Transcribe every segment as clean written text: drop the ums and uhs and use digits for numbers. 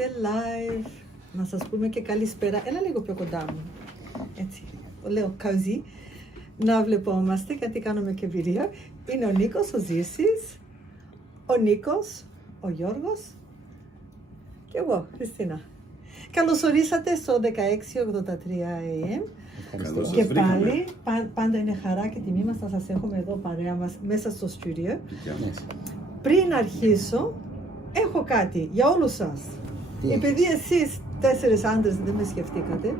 Είμαστε live. Να σας πούμε και καλησπέρα. Έλα λίγο πιο κοντά μου. Έτσι. Λέω καζί. Να βλεπόμαστε γιατί κάνουμε και βίντεο. Είναι ο Νίκος, ο Ζήσης, ο Νίκος, ο Γιώργος και εγώ, Χριστίνα. Καλώς ορίσατε στο 1683 AM. Και πάλι, πάντα είναι χαρά και τιμή μας να σας έχουμε εδώ παρέα μας μέσα στο στούντιο. Πριν αρχίσω, έχω κάτι για όλους σας. Επειδή εσείς 4 άντρες δεν με σκεφτήκατε,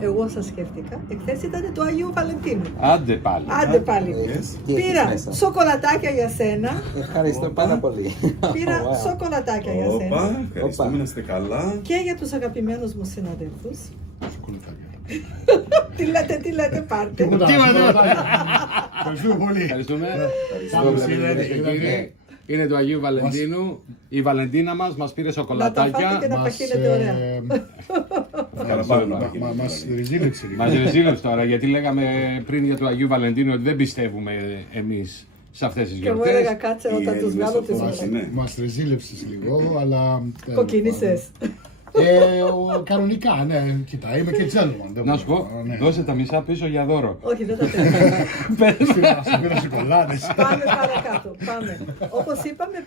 εγώ σας σκέφτηκα. Εχθές ήταν το Αγίου Βαλεντίνου. Άντε πάλι. Άντε πάλι. Πήρα σοκολατάκια για σένα. Ευχαριστώ πάρα πολύ. Πήρα σοκολατάκια για σένα. Ευχαριστούμε, να είστε καλά. Και για τους αγαπημένους μου συναδέλφους. Τι λέτε, πάρτε. Ευχαριστούμε πολύ. Ευχαριστούμε. Είναι του Αγίου Βαλεντίνου. Η Βαλεντίνα μας πήρε σοκολατάκια. Να τα φάτε και να παχύνετε ωραία. Μας ριζίλεψε λίγο. Μας ριζίλεψε τώρα, γιατί λέγαμε πριν για του Αγίου Βαλεντίνου ότι δεν πιστεύουμε εμείς σε αυτές τις Και μου γιορτές. έλεγα κάτσε όταν τους βγάλω τις ώρες. Μας ριζίλεψες λίγο, αλλά... Κοκκίνησες. Κανονικά, ναι, κοίτα, είμαι και gentleman. Να σου πω, δώσε τα μισά πίσω για δώρο. Όχι, δεν τα θέλω. Πήρα σοκολάτες. Πάμε παρακάτω, πάμε. Όπως είπαμε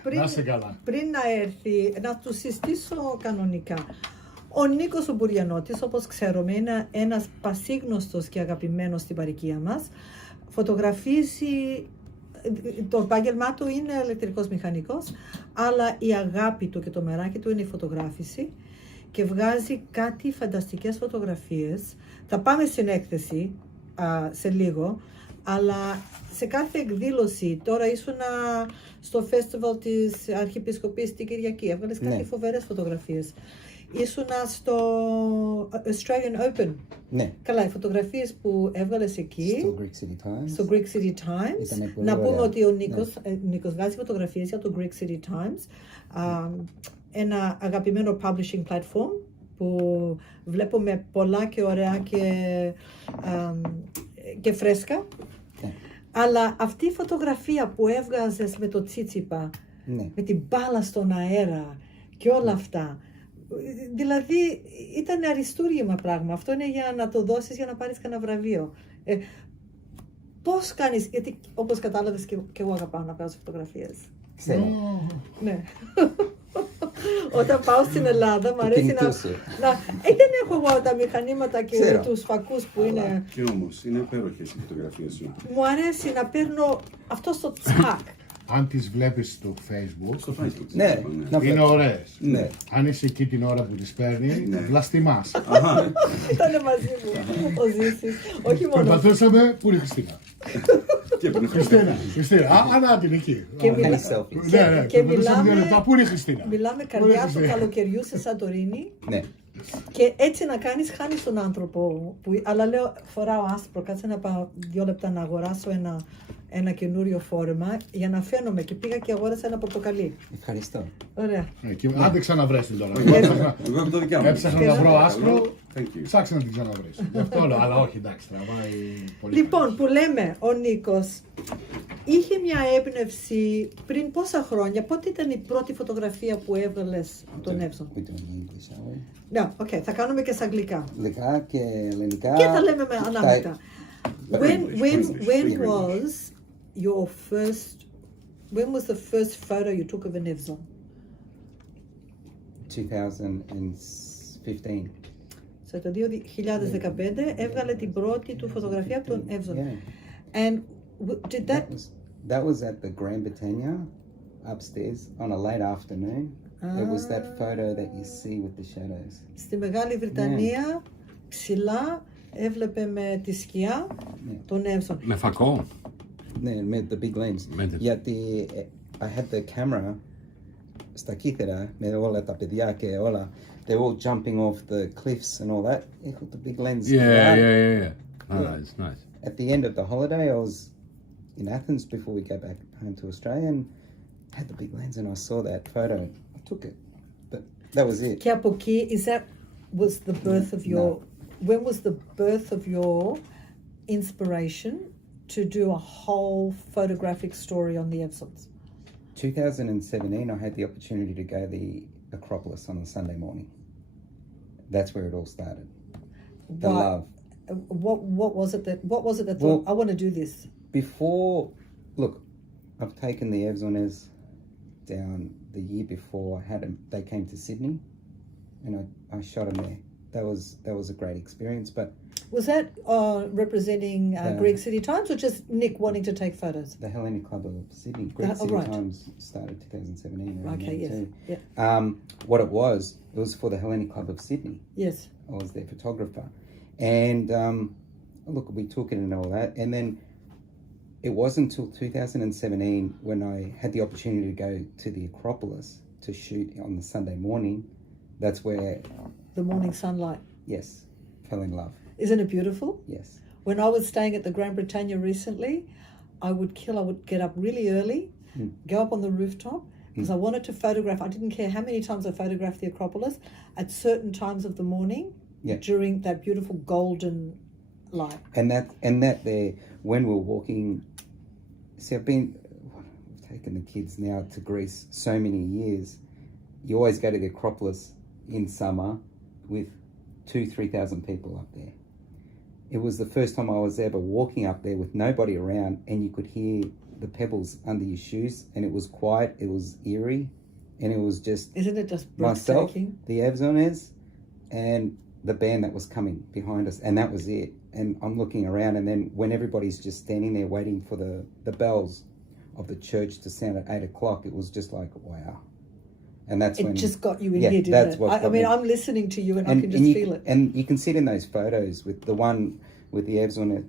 πριν να έρθει, να του συστήσω κανονικά. Ο Νίκος ο Bourdaniotis, όπως ξέρουμε, είναι ένας πασίγνωστος και αγαπημένος στην παροικία μας. Φωτογραφίζει, το επάγγελμά του είναι ηλεκτρικός μηχανικός, αλλά η αγάπη του και το μεράκι του είναι η φωτογράφηση και βγάζει κάτι φανταστικές φωτογραφίες. Θα πάμε στην έκθεση σε λίγο, αλλά σε κάθε εκδήλωση, τώρα ήσουν στο festival της Αρχιεπισκοπής την Κυριακή, έβγαλες κάτι φοβερές φωτογραφίες. Ήσουνα στο Australian Open. Ναι. Καλά, οι φωτογραφίες που έβγαλες εκεί, Στο Greek City Times. να πούμε ότι ο Νίκος βγάζει φωτογραφίες για το Greek City Times, ένα αγαπημένο publishing platform που βλέπουμε πολλά και ωραία και φρέσκα. Αλλά αυτή η φωτογραφία που έβγαζες με το τσίτσιπα, με την μπάλα στον αέρα και όλα αυτά, δηλαδή ήταν αριστούργημα πράγμα. Αυτό είναι για να το δώσεις για να πάρεις κανένα βραβείο. Πώς κάνεις, γιατί όπως κατάλαβες και εγώ αγαπάω να βγάζω φωτογραφίες. Ξέρω. Ναι. Όταν πάω στην Ελλάδα μου αρέσει να... Δεν έχω εγώ τα μηχανήματα και τους φακούς που είναι... Και όμως, είναι υπέροχες οι φωτογραφίες σου. Μου αρέσει να παίρνω αυτό στο τσακ. Αν τις βλέπεις στο Facebook, Ναι, είναι ωραίες. Ναι. Αν είσαι εκεί την ώρα που τις παίρνει, βλαστημάς. Ήτανε μαζί μου ο Ζήσης. Όχι μόνο. Περπατούσαμε, πού είναι η Χριστίνα. Χριστίνα, ανά την εκεί. Και μιλάμε, πού είναι η Χριστίνα. μιλάμε καρδιά του καλοκαιριού σε Σαντορίνη. Ναι. Και έτσι να κάνεις, χάνεις τον άνθρωπο. Αλλά λέω, φοράω άσπρο, κάτσε να πάω 2 λεπτά να αγοράσω ένα καινούριο φόρεμα για να φαίνομαι. Και πήγα και αγόρασα ένα πορτοκαλί. Ευχαριστώ. Ωραία. Άντε ξαναβρες την τώρα. Εγώ έχω το δικιά μου. Έψαξα να βρω άσπρο, ψάξε να την ξαναβρεις. Γι' αυτό λέω, αλλά όχι, εντάξει, τραβάει πολύ. Λοιπόν, που λέμε, ο Νίκος είχε μια έμπνευση πριν πόσα χρόνια. Πότε ήταν η πρώτη φωτογραφία που έβγαλες τον Evzone? Ναι, οκ, θα κάνουμε και στα αγγλικά. Αγγλικά και ελληνικά. Και θα λέμε ανάμεικτα. When was the first photo you took of an Evzone? 2015. So το 2015 έβγαλε την πρώτη του φωτογραφία από τον Evzone. And did that was at the Grand Britannia upstairs on a late afternoon. It was that photo that you see with the shadows. Στη Μεγάλη Βρυτανία, ψηλά, έβλεπε με τη σκιά τον Evzone. Με φακό. Ναι, με the big lens. Γιατί I had the camera στα κύθερα με όλα τα παιδιά και όλα. They were all jumping off the cliffs and all that. Έχω the big lens. Yeah. Nice. At the end of the holiday, I was in Athens before we go back home to Australia and had the big lens and I saw that photo. I took it. But that was it. Και από εκεί, was the birth of your... When was the birth of your inspiration to do a whole photographic story on the Evzones? 2017, I had the opportunity to go Acropolis on a Sunday morning. That's where it all started. The Why? love. What was it that thought, Well, I want to do this? Before, look, I've taken the Evzones down the year before. They came to Sydney, and I shot them there. That was a great experience. But Was that representing Greekcitytimes, or just Nick wanting to take photos? the Hellenic Club of Sydney, Greek City right. Times, started 2017. around Okay, there yes. too. Yeah. What it was for the Hellenic Club of Sydney. Yes. I was their photographer, and look, we took it and all that, and then it wasn't until 2017 when I had the opportunity to go to the Acropolis to shoot on the Sunday morning. That's where, The morning sunlight. yes, fell in love. Isn't it beautiful? Yes. When I was staying at the Grand Britannia recently, I would get up really early, go up on the rooftop, because I wanted to photograph. I didn't care how many times I photographed the Acropolis at certain times of the morning during that beautiful golden light. And that there, when we're walking, see, I've taken the kids now to Greece so many years. You always go to the Acropolis in summer with 2,000-3,000 people up there. It was the first time I was ever walking up there with nobody around, and you could hear the pebbles under your shoes, and it was quiet, it was eerie, and it was just... Isn't it just myself, breathtaking? the Evzones, and the band that was coming behind us, and that was it. And I'm looking around, and then when everybody's just standing there waiting for the bells of the church to sound at 8 o'clock, it was just like, wow. And that's when... It just got you in here, didn't it? I mean, I'm listening to you and I can just feel it. And you can see it in those photos with the one with the Evzone,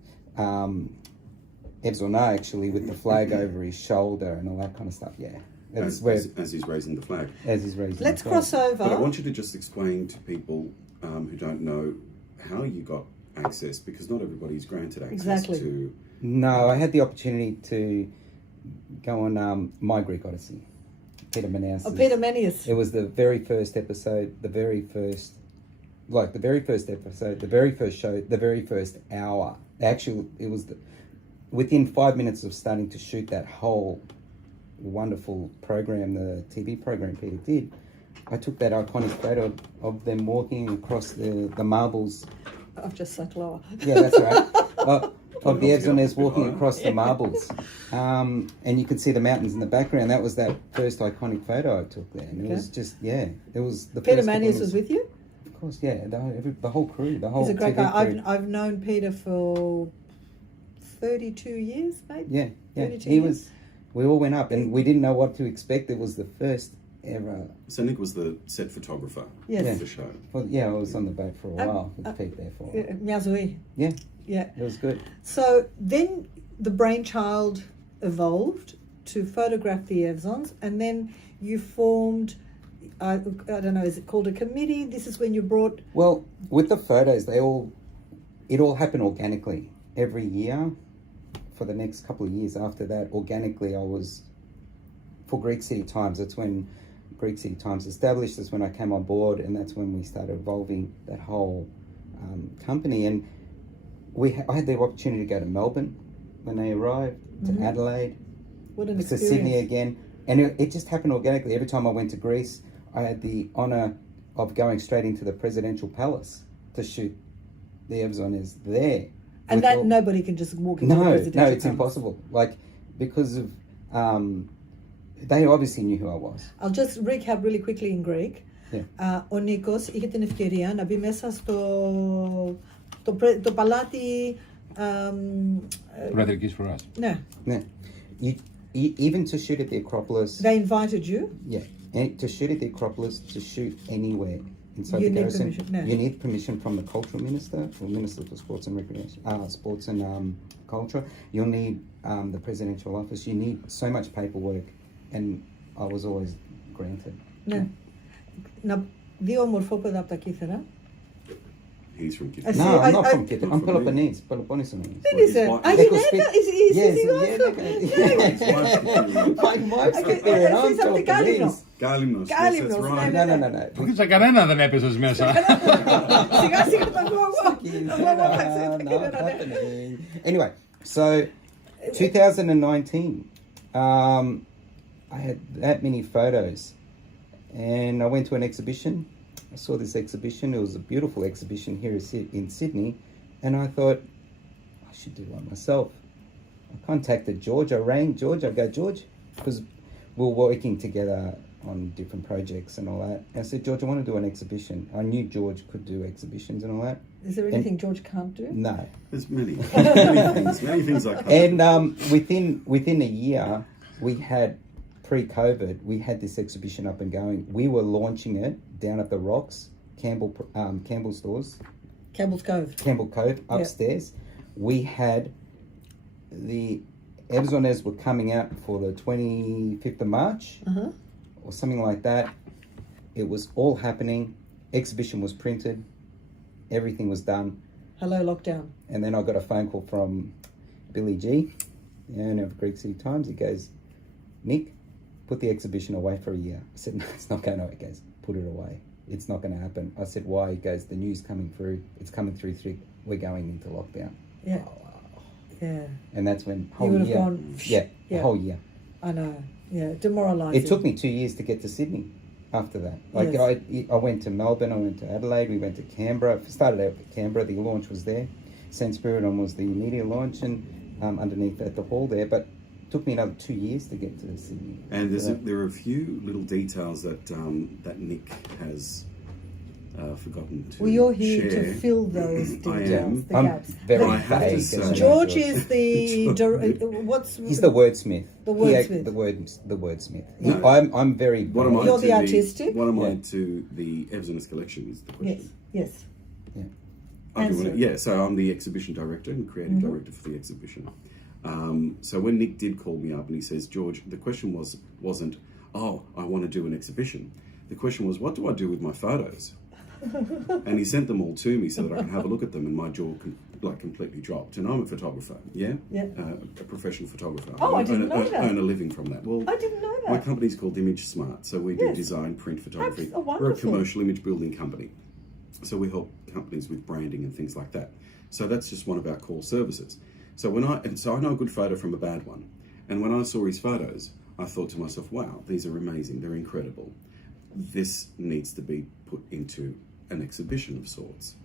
Evzone actually, with the flag over his shoulder and all that kind of stuff, yeah. As he's raising the flag. As he's raising Let's the flag. cross over. But I want you to just explain to people who don't know how you got access, because not everybody's granted access to... No, I had the opportunity to go on My Greek Odyssey. Peter Manias. Oh, Peter Manias. It was the very first episode, the very first episode, the very first show, the very first hour. Actually, it was within 5 minutes of starting to shoot that whole wonderful program, the TV program Peter did, I took that iconic photo of them walking across the marbles. I've just sunk lower. Yeah, that's right. Of the Evzones walking across the marbles. And you could see the mountains in the background. That was that first iconic photo I took there. And it was just, it was the Peter first... Peter Manias was with you? Of course, yeah. The whole crew, the whole He's a great TV guy. crew. I've known Peter for 32 years, maybe? Yeah. 32 He years. was... We all went up and we didn't know what to expect. It was the first ever... So Nick was the set photographer Yes. for the show. Well, yeah, I was on the boat for a while. With Pete there for a while. Μια ζωή. Yeah, Yeah. it was good. So then the brainchild evolved to photograph the Evzones, and then you formed, I don't know, is it called a committee? This is when you brought... Well, with the photos, it all happened organically. Every year, for the next couple of years after that, organically I was, for Greek City Times, that's when Greek City Times established, that's when I came on board, and that's when we started evolving that whole company. And I had the opportunity to go to Melbourne when they arrived, to Adelaide, What an to experience. Sydney again. And it just happened organically. Every time I went to Greece, I had the honour of going straight into the presidential palace to shoot the Evzones there. And that nobody can just walk into the presidential No, it's palace. impossible. Like, because of... they obviously knew who I was. I'll just recap really quickly in Greek. Yeah. Ο Νίκος είχε την ευκαιρία να μπει μέσα το παλάτι... Προεδρικής φοράς. Ναι. Yeah. Even to shoot at the Acropolis... They invited you. Yeah. And to shoot at the Acropolis, to shoot anywhere inside You the need garrison, permission, no. you need permission from the cultural minister, or minister for sports and recreation, sports and culture. You'll need the presidential office. You need so much paperwork, and I was always granted. Ναι. Δύο ομορφόπεδα από τα Κύθερα. He's from Kitty. Εσύ- No, I'm not I- from Kitty. I'm Peloponnese. Peloponnese. Δεν είσαι. His Α, wife- γυναίκα. Είσαι Yes, σύζυγός του. My wife's Kitty and I'm Εσείς από την Κάλυμνο. Peloponnese. Κάλυμνος, yes, Κάλυμνος, that's ναι, right. ναι. No. Σε κανένα δεν έπεσες μέσα. Σιγά σιγά το ακούω εγώ. Not happening. Anyway, so 2019, I had that many photos, and I went to an exhibition. I saw this exhibition. It was a beautiful exhibition here in Sydney, and I thought, I should do one myself. I contacted George. I rang George. I go, George, because we were working together on different projects and all that. And I said, George, I want to do an exhibition. I knew George could do exhibitions and all that. Is there anything George can't do? No. There's many things I can't. And within a year, we had, pre-COVID, we had this exhibition up and going. We were launching it down at the Rocks, Campbell stores. Campbell's Cove. Campbell Cove, upstairs. Yep. We had the Evzones were coming out for the 25th of March, or something like that. It was all happening. Exhibition was printed. Everything was done. Hello, lockdown. And then I got a phone call from Billy G, the owner of greekcitytimes. He goes, Nick, put the exhibition away for a year. I said, no, it's not going to. He goes, put it away. It's not going to happen. I said, why? He goes, the news coming through. It's coming through. We're going into lockdown. Yeah. Oh, wow. Yeah. And that's when you would have gone. Yeah, the whole year. I know. Yeah, demoralising. It took me 2 years to get to Sydney after that. Like, yes. I went to Melbourne, I went to Adelaide, we went to Canberra. Started out with Canberra, the launch was there. Sanspiriton was the media launch, and underneath at the hall there. But it took me another 2 years to get to Sydney. And there are a few little details that that Nick has forgotten to Well, you're here share. to fill those details, I am. the gaps. Very vague, vague. say- George is the what's He's the wordsmith. The wordsmith. The wordsmith. No. I'm very. What am I You're to the artistic? What am I to the Evzones Collection is the question. Yes. So I'm the exhibition director and creative director for the exhibition. So when Nick did call me up and he says, George, the question wasn't, oh, I want to do an exhibition. The question was, what do I do with my photos? And he sent them all to me so that I can have a look at them, and my jaw completely dropped. And I'm a photographer, a professional photographer. Oh, I didn't know that. Earn a living from that. Well, I didn't know that. My company's called Image Smart, so we do design, print photography. That's wonderful. We're a commercial image building company, so we help companies with branding and things like that. So that's just one of our core services. So I know a good photo from a bad one, and when I saw his photos, I thought to myself, wow, these are amazing, they're incredible. This needs to be put into an exhibition of sorts.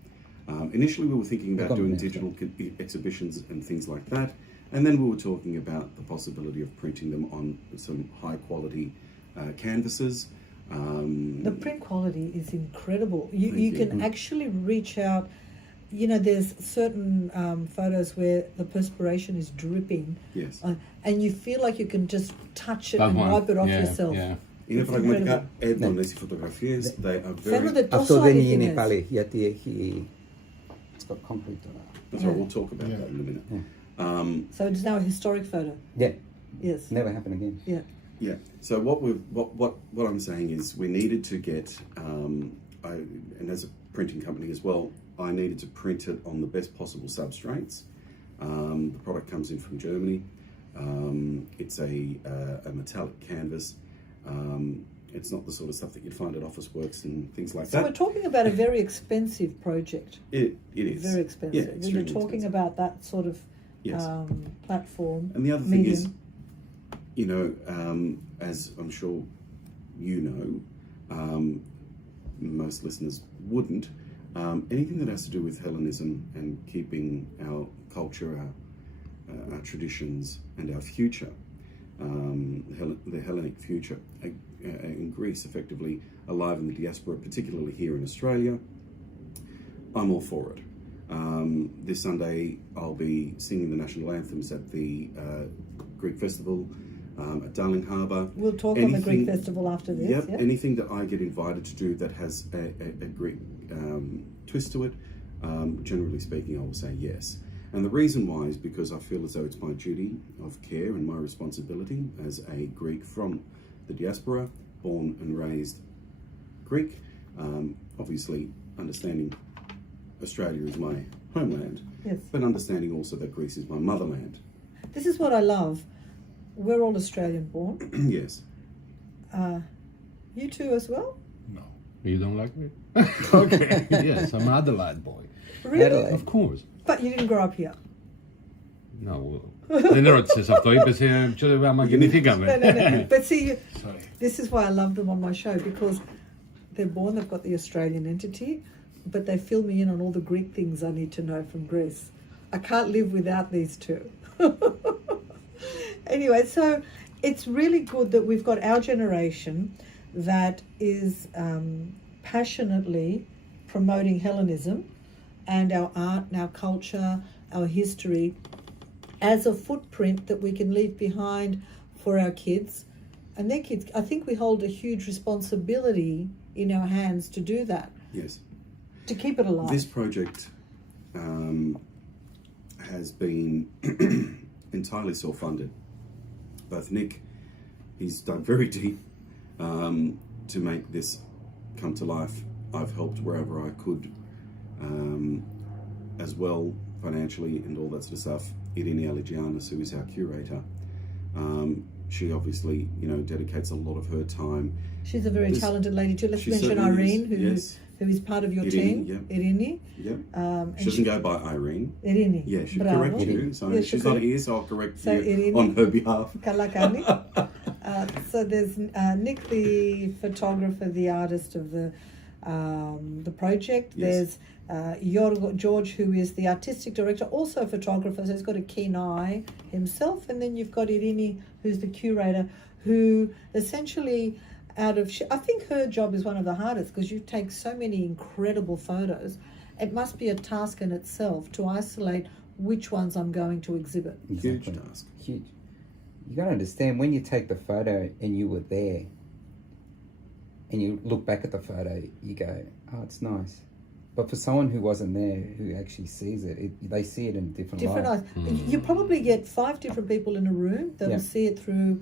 Initially, we were thinking about doing digital exhibitions and things like that, and then we were talking about the possibility of printing them on some high-quality canvases. The print quality is incredible. You can actually reach out. You know, there's certain photos where the perspiration is dripping, and you feel like you can just touch it and wipe it off yourself. Yeah. Είναι πραγματικά έντονες οι φωτογραφίες. They are very... Αυτό δεν είναι πάλι, γιατί έχει... It's got concrete on it. That's right, we'll talk about that in a minute. So it's now a historic photo. Yeah. Yes. Never happen again. Yeah. Yeah. So what I'm saying is we needed to get, and as a printing company as well, I needed to print it on the best possible substrates. The product comes in from Germany. It's a metallic canvas. It's not the sort of stuff that you'd find at Officeworks and things like that. So we're talking about a very expensive project. It is. Very expensive. Yeah, We're talking about that sort of platform. And the other thing is, you know, as I'm sure you know, most listeners wouldn't, anything that has to do with Hellenism and keeping our culture, our traditions and our future, the Hellenic future in Greece, effectively alive in the diaspora, particularly here in Australia, I'm all for it. This Sunday I'll be singing the national anthems at the Greek festival at Darling Harbour. We'll talk on the Greek festival after this. Yep, anything that I get invited to do that has a Greek twist to it, generally speaking, I will say yes. And the reason why is because I feel as though it's my duty of care and my responsibility as a Greek from the diaspora, born and raised Greek, obviously understanding Australia is my homeland, but understanding also that Greece is my motherland. This is what I love. We're all Australian born. Yes. You two as well? No. You don't like me? Okay. Yes, I'm an Adelaide boy. Really? Of course. But you didn't grow up here? Δεν ρώτησες αυτό, είπες άμα γεννηθήκαμε. No. But see, this is why I love them on my show, because they're born, they've got the Australian entity, but they fill me in on all the Greek things I need to know from Greece. I can't live without these two. Anyway, so it's really good that we've got our generation that is passionately promoting Hellenism and our art and our culture, our history, as a footprint that we can leave behind for our kids and their kids. I think we hold a huge responsibility in our hands to do that. Yes. To keep it alive. This project has been entirely self-funded. Both Nick, he's dug very deep to make this come to life. I've helped wherever I could as well, financially and all that sort of stuff. Eirini Alligiannis, who is our curator, she obviously, dedicates a lot of her time. She's a very talented lady too. Let's mention Eirini, who is part of your team. Yeah. Eirini. Yep. She doesn't go by Irene. Eirini. Yeah, she'll correct you. So she's not here, so I'll correct you Eirini, on her behalf. Kalakani. So there's Nick, the photographer, the artist of the project. Yes. There's George, who is the artistic director, also a photographer, so he's got a keen eye himself. And then you've got Eirini, who's the curator, who essentially I think her job is one of the hardest, because you take so many incredible photos. It must be a task in itself to isolate which ones I'm going to exhibit. Exactly. Huge task. Huge. You got to understand, when you take the photo and you were there, and you look back at the photo, you go, oh, it's nice. But for someone who wasn't there, who actually sees it, they see it in different light. Eyes. You probably get 5 different people in a room that will see it through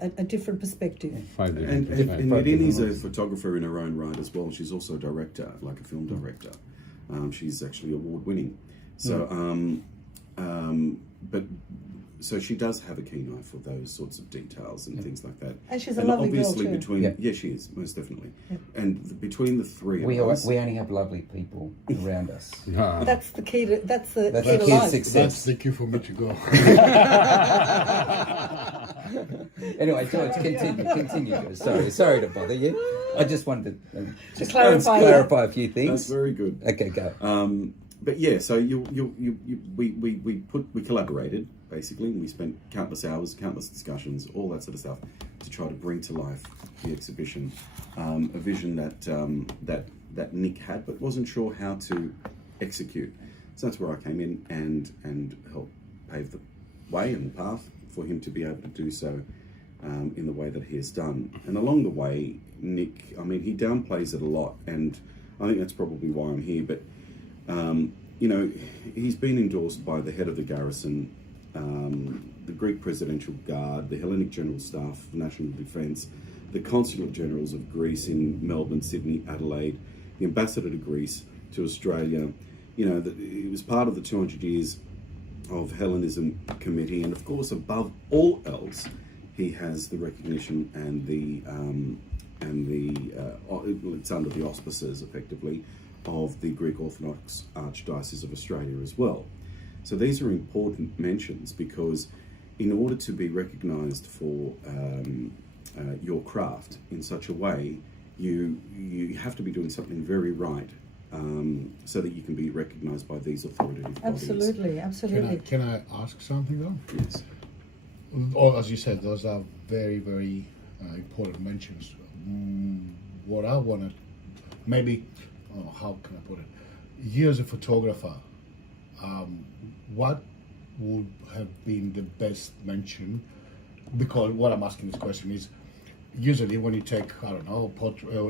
a different perspective. And Irini's a photographer in her own right as well. She's also a director, like a film director. She's actually award-winning. So, So she does have a keen eye for those sorts of details and things like that. And she's a lovely obviously girl too. Yeah, she is, most definitely. And between the three of us, we only have lovely people around us. That's the key to success. That's the key for me to go. Anyway, George, continue. Sorry to bother you. I just wanted to clarify a few things. That's very good. Okay, go. But yeah, so we collaborated basically, and we spent countless hours, countless discussions, all that sort of stuff, to try to bring to life the exhibition. A vision that Nick had, but wasn't sure how to execute. So that's where I came in and helped pave the way and the path for him to be able to do so in the way that he has done. And along the way, Nick, he downplays it a lot, and I think that's probably why I'm here. But he's been endorsed by the head of the garrison, the Greek Presidential Guard, the Hellenic General Staff, National Defence, the Consular Generals of Greece in Melbourne, Sydney, Adelaide, the Ambassador to Greece, to Australia. It was part of the 200 years of Hellenism Committee, and of course, above all else, he has the recognition and it's under the auspices, effectively, of the Greek Orthodox Archdiocese of Australia as well. So these are important mentions, because in order to be recognised for your craft in such a way, you have to be doing something very right, so that you can be recognised by these authoritative bodies. Absolutely. Can I ask something though? Yes. As you said, those are very, very important mentions. What I wanted, maybe, how can I put it? You as a photographer, what would have been the best mention? Because what I'm asking this question is, usually when you take, I don't know,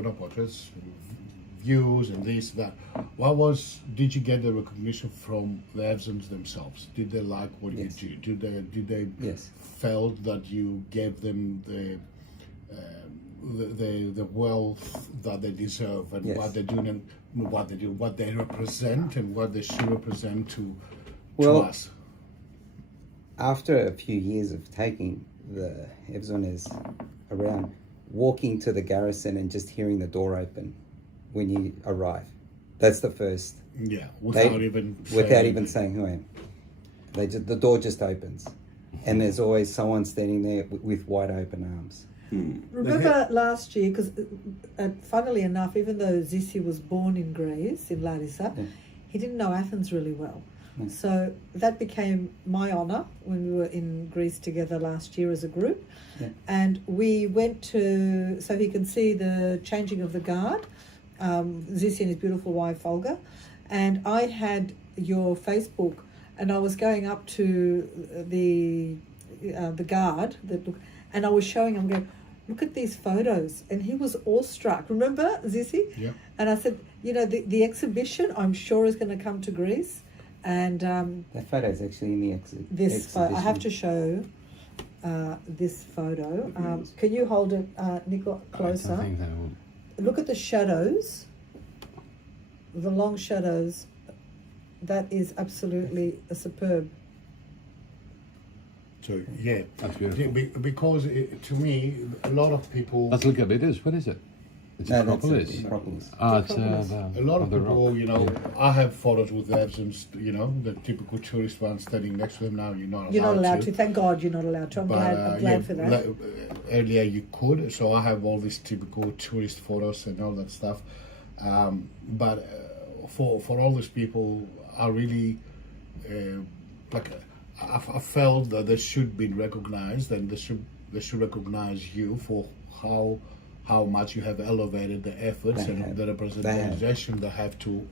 not portraits, views and this, that, did you get the recognition from the Evzones themselves? Did they like what you did? Did they felt that you gave them the wealth that they deserve, and what they do and what they represent and what they should represent to us? After a few years of taking the Evzones around, walking to the garrison and just hearing the door open when you arrive, that's the first. Yeah, without even saying who I am. the door just opens, and there's always someone standing there with wide open arms. Remember last year, because funnily enough, even though Zisi was born in Greece, in Larissa, he didn't know Athens really well. So that became my honour when we were in Greece together last year as a group. And we went to, so he can see the changing of the guard, Zisi and his beautiful wife Olga. And I had your Facebook, and I was going up to the guard, and I was showing him, going, look at these photos. And he was awestruck. Remember, Zisi? Yeah. And I said, you know, the exhibition, I'm sure, is going to come to Greece. And that photo is actually in the exhibition. I have to show this photo. Can you hold it, Nico, closer? I think that will... Look at the shadows, the long shadows. That is absolutely superb. So yeah, That's beautiful. Because to me, a lot of people. Let's look at it. What is it? It's Acropolis. Acropolis. It's A lot of people, you know, I have photos with the Evzones, you know, the typical tourist one standing next to them. Now you're not allowed to. Thank God you're not allowed to. I'm glad for that. Earlier you could, so I have all these typical tourist photos and all that stuff. But for all these people, I really I felt that they should be recognized, and they should recognize you for how much you have elevated the efforts and the representation they have to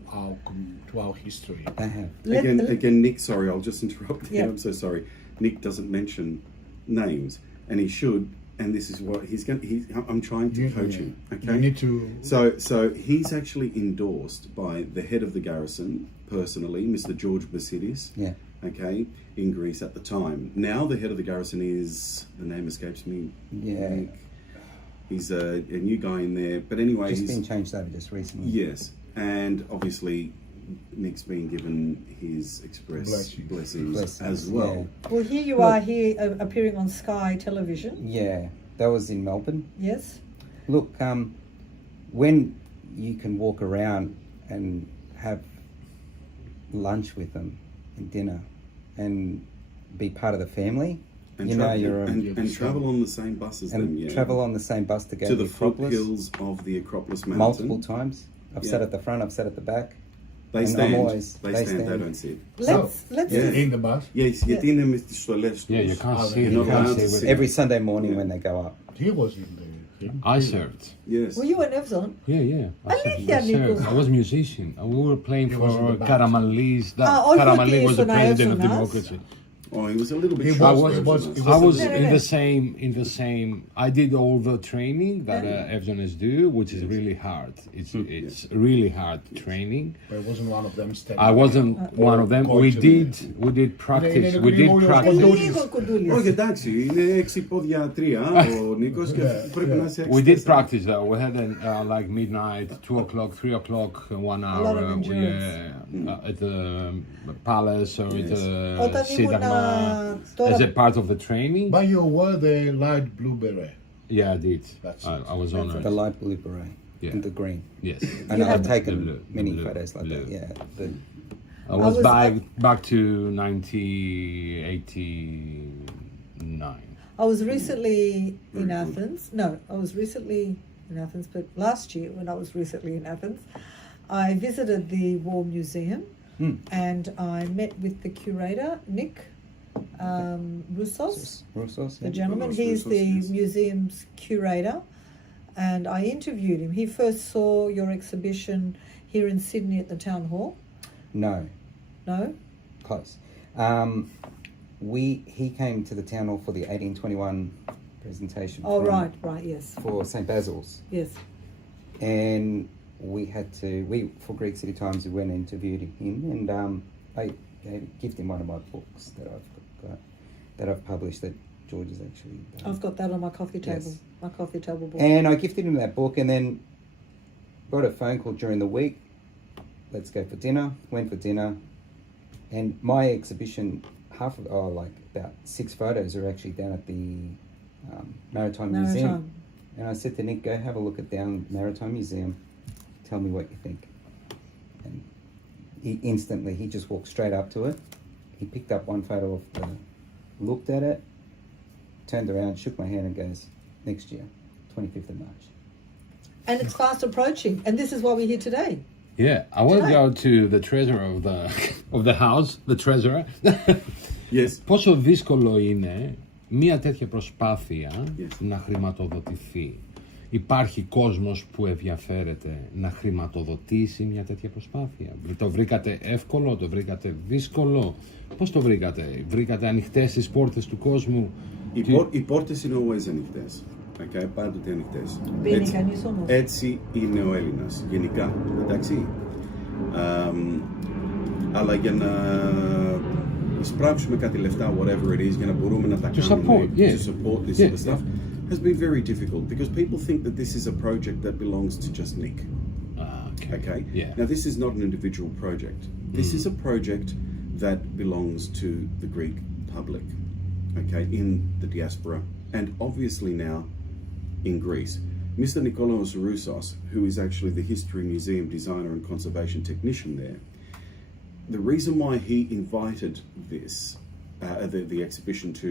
our history. Again, Nick, sorry, I'll just interrupt you. I'm so sorry. Nick doesn't mention names, and he should. And this is what I'm trying to coach him. Okay. You need to. So he's actually endorsed by the head of the garrison personally, Mr. George Basidis. Yeah. Okay, in Greece at the time. Now the head of the garrison is, the name escapes me. Yeah. Nick. He's a new guy in there, but anyway, Just been changed over just recently. Yes, and obviously Nick's been given his express blessings as well. Yeah. Well, here you are here appearing on Sky Television. Yeah, that was in Melbourne. Yes. Look, when you can walk around and have lunch with them and dinner and be part of the family, and you travel, know you're and travel on the same bus as them. Yeah. Travel on the same bus to go to to the Acropolis foothills of the Acropolis Mountain multiple times. I've sat at the front, I've sat at the back. They stand. They don't sit. Let's in the bus. Yes, γιατί είναι με τις στολές τους. Yeah, you can't see. You're You not can't allowed to see. sit. Every Sunday morning when they go up. He was in the thing. I served. Yes. Were you an Evzone? Yeah. Alligiannis. I was a musician. We were playing He was in the for band. Karamanlis. όχι Karamanlis was the ήσουν president of Evzonas. democracy. Oh, he was a little bit He short. I was No. in the same. I did all the training that Evzones do, which is really hard. It's really hard training. But it wasn't one of them standing. I wasn't one of them. We did practice. We did practice. Λίγο κοντούλιος. Όχι, εντάξει, είναι 6 πόδια 3 ο Νίκος και πρέπει να είσαι 6. We did practice though. We had like midnight, 2 o'clock, 3 o'clock, 1 hour. lot of endurance. At the palace or at the Όταν ήμουνα as a part of the training. But you wore the light blue beret. Yeah, I did. That's I was honored. The light blue beret Yeah. and the green. Yes. And You I've had- taken The blue, many the blue, photos like blue. that. Yeah. I was was- back to 1989. I was recently in Athens. No, I was recently in Athens, but last year when I was recently in Athens, I visited the War Museum and I met with the curator, Nick Roussos, the gentleman. Roussos, He's the yes. museum's curator, and I interviewed him. He first saw your exhibition here in Sydney at the Town Hall. No, No? close. He came to the town hall for the 1821 presentation. Oh, from- right, yes. For St Basil's. Yes. And for greekcitytimes, we went and interviewed him, and I gifted him one of my books that I've published that George has actually done. I've got that on my coffee table. Yes. My coffee table book. And I gifted him that book, and then got a phone call during the week. Let's go for dinner. Went for dinner, and my exhibition, like about 6 photos are actually down at the Maritime Museum. And I said to Nick, go have a look at down Maritime Museum. Tell me what you think. And he just walked straight up to it. he picked up one photo of the, looked at it, turned around, shook my hand and goes, next year, 25th of March. And it's fast approaching, and this is why we're here today. Yeah, I want to go to the treasurer of the house, the treasurer. Yes. Πόσο δύσκολο είναι μια τέτοια προσπάθεια να χρηματοδοτηθεί. Υπάρχει κόσμος που ενδιαφέρεται να χρηματοδοτήσει μια τέτοια προσπάθεια. Το βρήκατε εύκολο, το βρήκατε δύσκολο. Πώς το βρήκατε? Βρήκατε ανοιχτές τις πόρτες του κόσμου? Οι πόρτες είναι always ανοιχτές. Okay, πάντοτε ανοιχτές. Μπαίνει κανείς όμως. Έτσι είναι ο Έλληνας, γενικά. Εντάξει. Αλλά για να εισπράξουμε κάτι λεφτά, whatever it is, για να μπορούμε να τα κάνουμε, to support this sort of stuff, has been very difficult because people think that this is a project that belongs to just Nick. Okay? Yeah. Now, this is not an individual project. This is a project that belongs to the Greek public, okay, in the diaspora, and obviously now in Greece. Mr. Nikolaos Roussos, who is actually the history museum designer and conservation technician there, the reason why he invited this, the exhibition to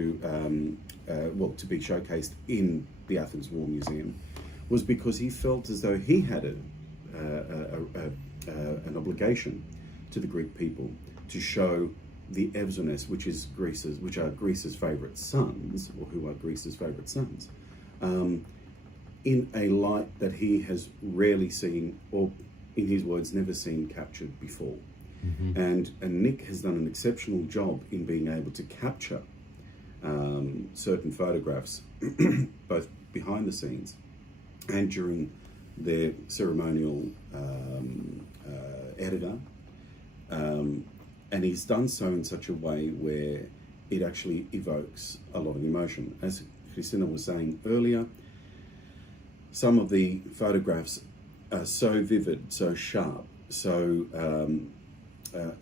be showcased in the Athens War Museum, was because he felt as though he had an obligation to the Greek people to show the Evzones, which are Greece's favourite sons, or who are Greece's favourite sons, in a light that he has rarely seen, or in his words, never seen captured before. Mm-hmm. And Nick has done an exceptional job in being able to capture certain photographs, both behind the scenes and during their ceremonial editor. And he's done so in such a way where it actually evokes a lot of emotion. As Christina was saying earlier, some of the photographs are so vivid, so sharp, so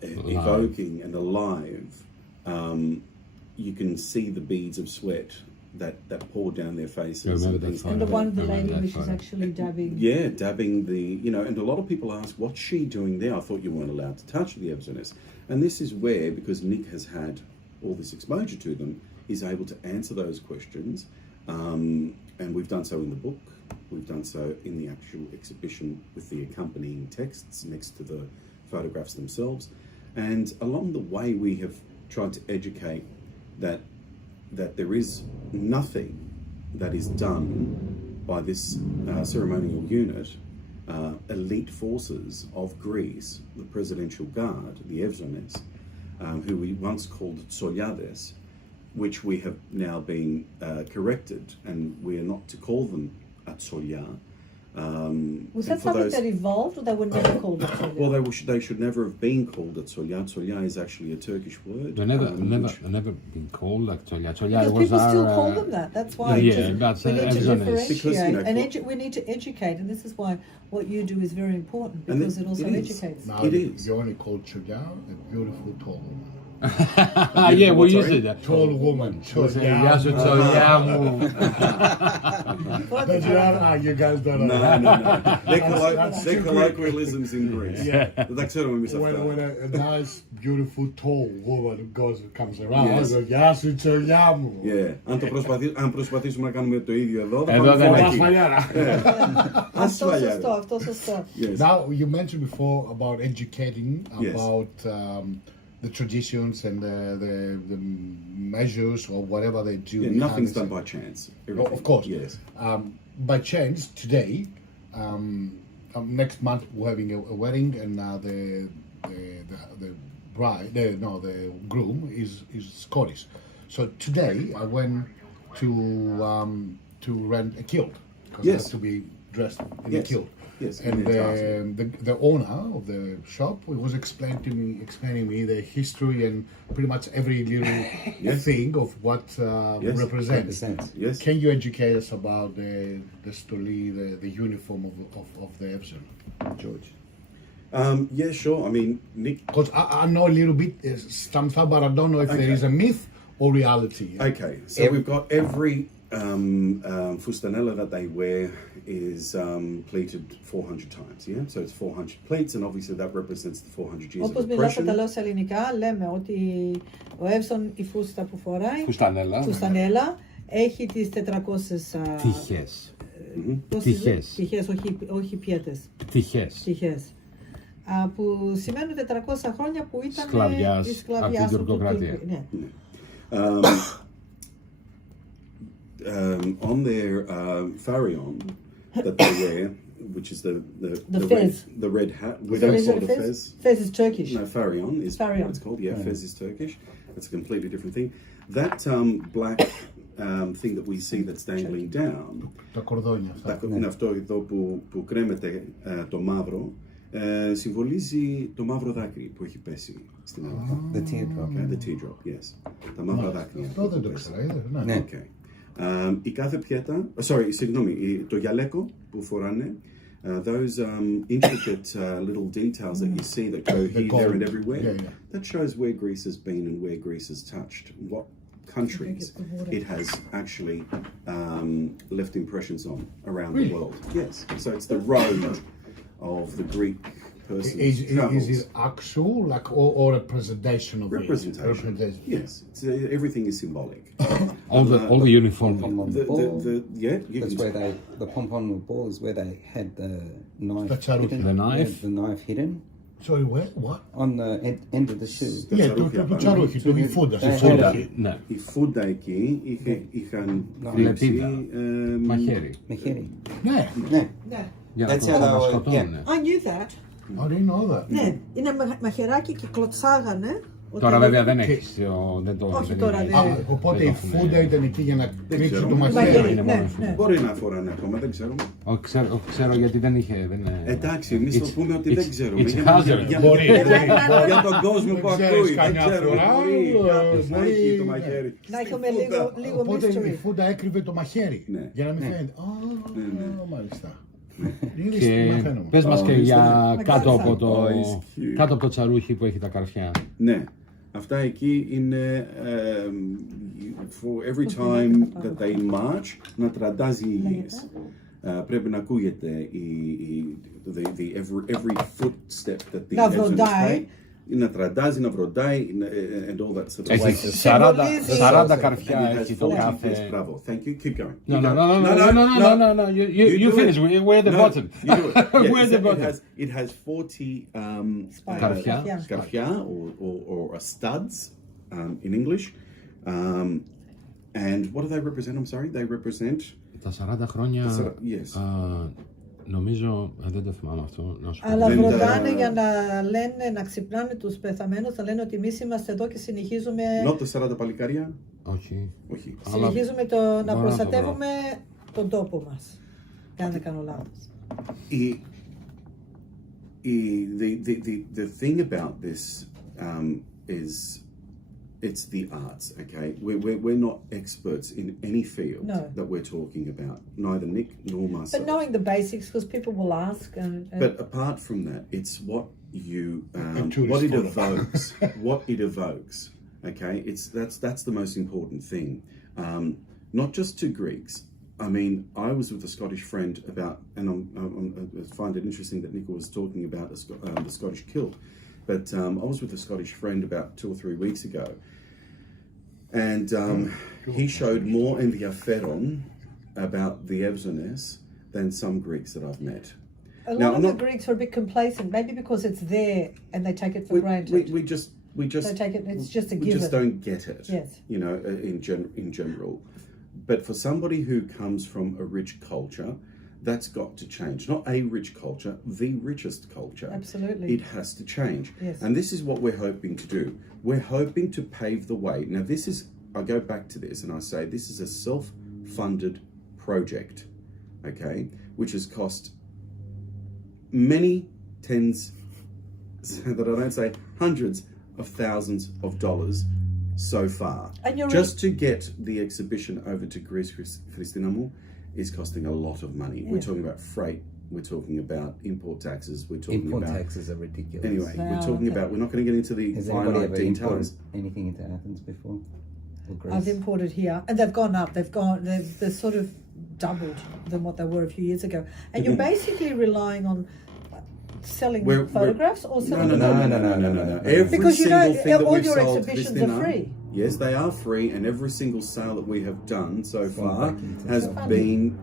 evoking and alive. You can see the beads of sweat that pour down their faces. And the one of the lady which is actually dabbing. Yeah, dabbing and a lot of people ask, what's she doing there? I thought you weren't allowed to touch the Evzones. And this is where, because Nick has had all this exposure to them, he's able to answer those questions. And we've done so in the book. We've done so in the actual exhibition with the accompanying texts next to the photographs themselves. And along the way, we have tried to educate that there is nothing that is done by this ceremonial unit, elite forces of Greece, the Presidential Guard, the Evzones, who we once called Tsoliades, which we have now been corrected, and we are not to call them Atsolia. Was that something that evolved, or they were never called Atsolia? Well, they should never have been called Atsolia. Atsolia is actually a Turkish word. They've never been called Atsolia. Because people still call them that. That's why we need to differentiate, because, we need to educate, and this is why what you do is very important, because it also educates. Now, it is. You only call Cholia a beautiful tall woman. Yeah, we use it. Tall woman. Γεια σου τσολιά μου. But you guys don't know. No. They're colloquialisms in Greece. Yeah. Δεν ξέρουμε εμείς αυτά. When a nice, beautiful, tall woman comes around, γεια σου τσολιά μου. Yeah. Αν προσπαθήσουμε να κάνουμε το ίδιο εδώ, θα Εδώ δεν έχει. Αυτό σωστό. Now, you mentioned before about educating, about the traditions and the measures or whatever they do. Yeah, nothing's done by chance. Of course. Yes. By chance, today, next month we're having a wedding, and the bride, the groom is Scottish. So today I went to rent a kilt because I have to be dressed in a kilt. Yes, and the owner of the shop was explaining me the history and pretty much every little thing of what represents. Yes. Can you educate us about the stoli, the uniform of the Evzone, George? Yeah, sure. I mean, Nick. Because I know a little bit some stuff, but I don't know if there is a myth or reality. Okay, so we've got fustanella that they wear is pleated 400 times, yeah? So it's 400 pleats, and obviously that represents the 400 years Όπως of μιλάτε oppression. τα λέω σε ελληνικά, λέμε ότι ο Εύσον η φούστα που φοράει, Φουστανέλα, έχει τις 400 πτυχές. πτυχές, όχι πιέτες. Πτυχές. Που σημαίνουν 400 χρόνια που ήταν η σκλαβιά αυτή η τουρκοκρατία. Ναι. On their pharion that they wear, which is the red hat, we don't call it a fez. Fez is Turkish. No, pharion is what it's called. Yeah, fez is Turkish. That's a completely different thing. That black thing that we see that's dangling down. Τα κορδόνια αυτά. Είναι αυτό εδώ που κρέμεται το μαύρο. Συμβολίζει το μαύρο δάκρυ που έχει πέσει στην Ελλάδα. The teardrop. Okay, the teardrop, yes. Τα μαύρα δάκρυα. Αυτό δεν το ξέρα, ναι. Okay. Η κάθε πιέτα, το γυαλέκο που φοράνε, those intricate little details that you see that go here, there and everywhere, that shows where Greece has been and where Greece has touched, what countries it has actually left impressions on around the world. Yes, so it's the road of the Greek person's travels. Is it actual, like, or representation of representation? Yes, everything is symbolic. All the uniform. That's where the pom-pom ball is where they had the knife hidden. The knife hidden. Sorry, where? What? On the end of the shoe. Το τσαρούχι, η φούντα. Η φούντα εκεί είχαν λεπίδα, μαχαίρι. Ναι. That's how they were. I knew that. I didn't know that. Ναι, είναι μαχαιράκι και κλωτσάγανε. Τώρα βέβαια δεν έχεις. Όχι τώρα δεν. Οπότε η φούντα ήταν εκεί για να κρύψει το μαχαίρι. Μπορεί να φοράνε ακόμα, δεν ξέρω. Ξέρω γιατί δεν είχε. Εντάξει, εμείς το πούμε ότι δεν ξέρουμε. Μπορεί. Για τον κόσμο που ακούει. Δεν ξέρω. Κάποιος να έχει το μαχαίρι. Να έχουμε λίγο Οπότε η mystery. φούντα έκρυβε το μαχαίρι. Για να μην φαίνεται. Μάλιστα. Και πες μας και για κάτω από το τσαρούχι που έχει τα καρφιά. Ναι, αυτά εκεί είναι for every time that they march να τραντάζει οι υγιές. Πρέπει να ακούγεται every footstep that the Evzones take. Να τραντάζει, να βροντάει and all that sort of Έχει 40 καρφιά έχει το κάθε. Bravo, thank you, keep going. No, you finish, we're the bottom. We're the bottom. It has 40 καρφιά or studs in English. And what do they represent? I'm sorry, they represent... Τα 40 χρόνια, νομίζω, δεν το θυμάμαι αυτό. Αλλά βροντάνε για να λένε, να ξυπνάνε τους πεθαμένους, να λένε ότι εμείς είμαστε εδώ και συνεχίζουμε... Not the 40 παλικάρια. Όχι. Συνεχίζουμε να προστατεύουμε τον τόπο μας. Αν δεν κάνω λάθος. The thing about this is it's the arts, okay? We're not experts in any field that we're talking about, neither Nick nor myself. But knowing the basics, because people will ask. But apart from that, it's what it evokes, okay? That's the most important thing. Not just to Greeks. I mean, I was with a Scottish friend and I find it interesting that Nick was talking about the Scottish kilt. But I was with a Scottish friend about 2 or 3 weeks ago, and he showed more enviaferon about the Evzones than some Greeks that I've met. A lot of the Greeks are a bit complacent, maybe because it's there and they take it for granted. We just they take it. It's just a given. We just don't get it. Yes. You know, in general. But for somebody who comes from a rich culture, that's got to change. Not a rich culture, the richest culture. Absolutely. It has to change. Yes. And this is what we're hoping to do. We're hoping to pave the way. Now I go back to this and I say this is a self-funded project, okay, which has cost many tens, that I don't say hundreds of thousands of dollars so far. Just to get the exhibition over to Greece Christinamou is costing a lot of money. We're talking about freight. We're talking about import taxes. We're talking import about taxes are ridiculous. Anyway, we're talking about. We're not going to get into the finite details. Anything into Athens before? I've imported here, and they've gone up. They're sort of doubled than what they were a few years ago. And you're basically relying on selling photographs or selling No. Every because single thing that all we've your sold exhibitions this are free. Yes, they are free, and every single sale that we have done so far back into has the been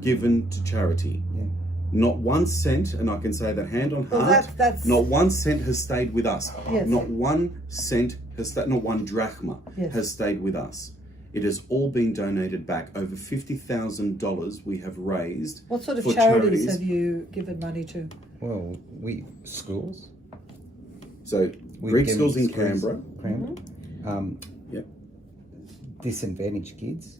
given to charity. Yeah. Not 1 cent, and I can say that hand on Well, heart, that's- not 1 cent has stayed with us. Yes. Not 1 cent has not 1 drachma Yes. has stayed with us. It has all been donated back. Over $50,000 we have raised. What sort of for charities have you given money to? Well, schools. So We've Greek given schools in Canberra. Yep. Disadvantaged kids.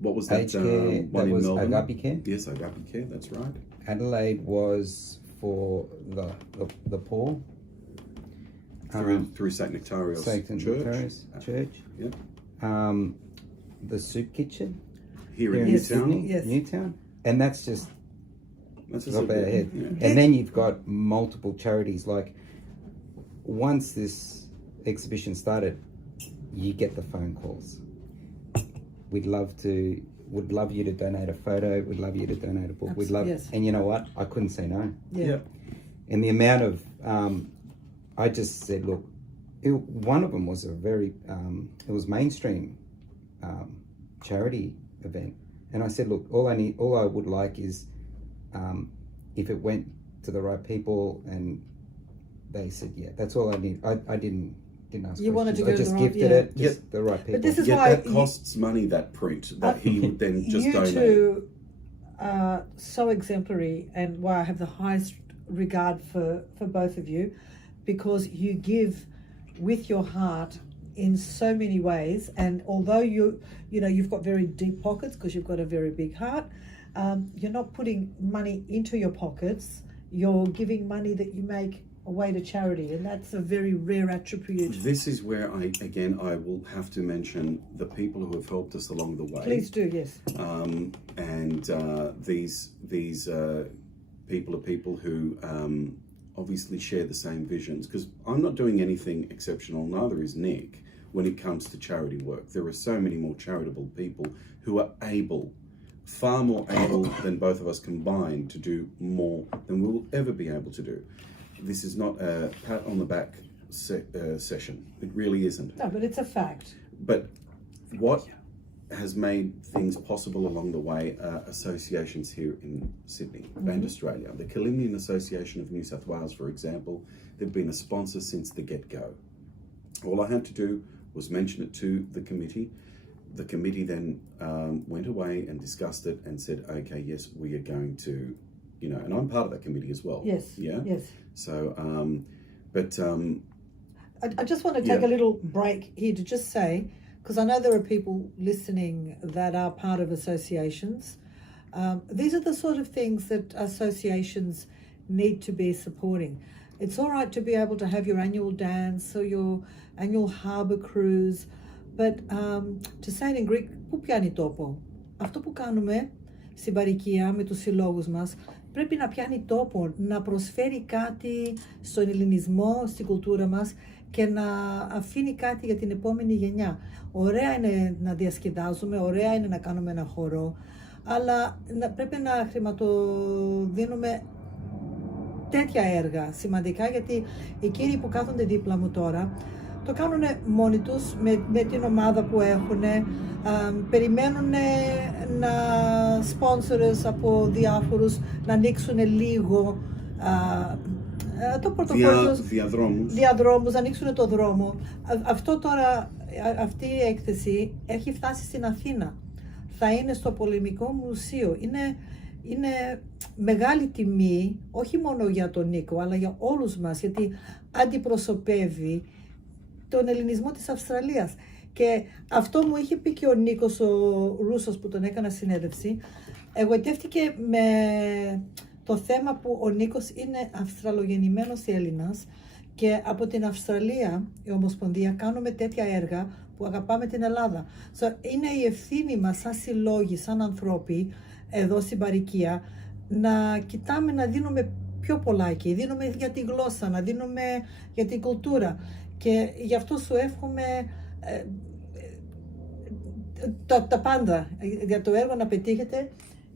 What was that? Aged care, one that in was Melbourne? Agape Care. Yes, Agape Care. That's right. Adelaide was for the poor. Through St. Nectarios St. Church. Nectarios Church. Yep. The soup kitchen Here in in Yes. Newtown. Sydney, Yes. Newtown, and that's just That's just top of our head. yeah. And then you've got multiple charities. Like once this exhibition started, you get the phone calls. Would love you to donate a photo. We'd love you to donate a book. We'd love, Yes. and you know what? I couldn't say no. Yeah. And the amount of, I just said, look, one of them was a very, it was mainstream charity event, and I said, look, all I would like is, if it went to the right people, and they said, yeah, that's all I need. I didn't ask You wanted questions. to I go just to the right- gifted yeah. it, just the right people. But this is Yet why that costs money, that print, that he would then just you donate. two are so exemplary, and why I have the highest regard for both of you, because you give with your heart in so many ways. And although you've got very deep pockets because you've got a very big heart, you're not putting money into your pockets. You're giving money that you make away to charity, and that's a very rare attribute. This is where I will have to mention the people who have helped us along the way. Please do, yes. These people are people who obviously share the same visions, because I'm not doing anything exceptional, neither is Nick, when it comes to charity work. There are so many more charitable people who are far more able than both of us combined to do more than we'll ever be able to do. This is not a pat on the back session. It really isn't. No, but it's a fact. But what has made things possible along the way are associations here in Sydney and Australia. The Kalimnian Association of New South Wales, for example, they've been a sponsor since the get-go. All I had to do was mention it to the committee. The committee then went away and discussed it and said, okay, yes, we are going to, and I'm part of that committee as well. Yes. Yeah. Yes. So, I just want to take a little break here to just say, because I know there are people listening that are part of associations. These are the sort of things that associations need to be supporting. It's all right to be able to have your annual dance or your annual harbour cruise, but to say it in Greek, πού πιάνει τόπο? Αυτό που κάνουμε στην παροικία με τους συλλόγους μας πρέπει να πιάνει τόπο, να προσφέρει κάτι στον ελληνισμό, στην κουλτούρα μας και να αφήνει κάτι για την επόμενη γενιά. Ωραία είναι να διασκεδάζουμε, ωραία είναι να κάνουμε ένα χορό, αλλά πρέπει να χρηματοδίνουμε τέτοια έργα σημαντικά, γιατί οι κύριοι που κάθονται δίπλα μου τώρα το κάνουν μόνοι τους με την ομάδα που έχουν, περιμένουν να sponsors από διάφορους να ανοίξουν λίγο το πορτοφόλιο, διαδρόμους, να ανοίξουν το δρόμο. Αυτό τώρα, αυτή η έκθεση έχει φτάσει στην Αθήνα. Θα είναι στο Πολεμικό Μουσείο. Είναι μεγάλη τιμή, όχι μόνο για τον Νίκο, αλλά για όλους μας, γιατί αντιπροσωπεύει τον ελληνισμό της Αυστραλίας. Και αυτό μου είχε πει και ο Νίκος ο Ρούσος που τον έκανα συνέντευξη. Εγωιτεύτηκε με το θέμα που ο Νίκος είναι Αυστραλογεννημένος Έλληνας και από την Αυστραλία, η Ομοσπονδία, κάνουμε τέτοια έργα που αγαπάμε την Ελλάδα. Είναι η ευθύνη μας σαν συλλόγοι, σαν ανθρώποι εδώ στην παροικία, να κοιτάμε να δίνουμε πιο πολλά εκεί. Δίνουμε για τη γλώσσα, να δίνουμε για την κουλτούρα. Και γι' αυτό σου εύχομαι Τα πάντα. Για το έργο να πετύχετε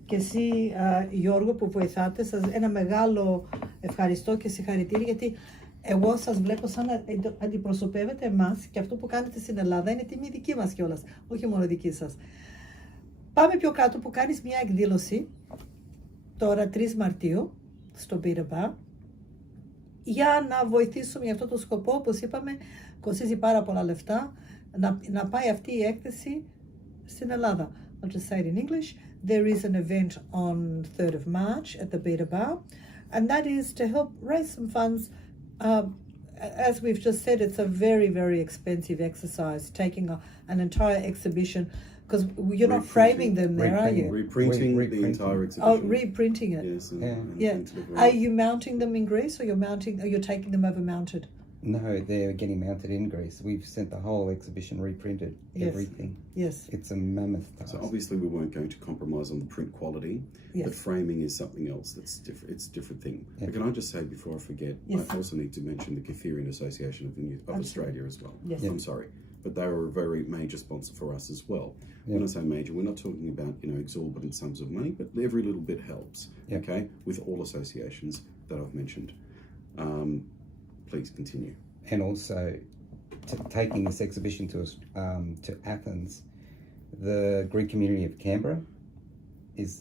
και εσύ Γιώργο που βοηθάτε, σας ένα μεγάλο ευχαριστώ και συγχαρητήρια, γιατί εγώ σας βλέπω σαν να αντιπροσωπεύετε εμάς και αυτό που κάνετε στην Ελλάδα είναι τιμή δική μας κιόλας, όχι μόνο δική σας. Πάμε πιο κάτω που κάνεις μια εκδήλωση τώρα 3 Μαρτίου στο Πύρεπα για να βοηθήσουμε για αυτό το σκοπό, όπως είπαμε, κοστίζει πάρα πολλά λεφτά να πάει αυτή η έκθεση στην Ελλάδα. I'll just say it in English. There is an event on 3rd of March at the Beta and that is to help raise some funds. As we've just said, it's a very, very expensive exercise, taking an entire exhibition, because you're not framing them there, are you? Reprinting the entire exhibition. Oh, reprinting it. Yes. Yeah. Are you mounting them in Greece, or you're taking them over mounted? No, they're getting mounted in Greece. We've sent the whole exhibition reprinted, everything. Yes. It's a mammoth task. So obviously we weren't going to compromise on the print quality, but framing is something else that's different. It's a different thing. Yeah. But can I just say before I forget, I also need to mention the Catherian Association of Australia as well. Yes. I'm sorry. But they were a very major sponsor for us as well. When I say major, we're not talking about exorbitant sums of money, but every little bit helps. Okay, with all associations that I've mentioned. Please continue. And also, taking this exhibition to Athens, the Greek community of Canberra is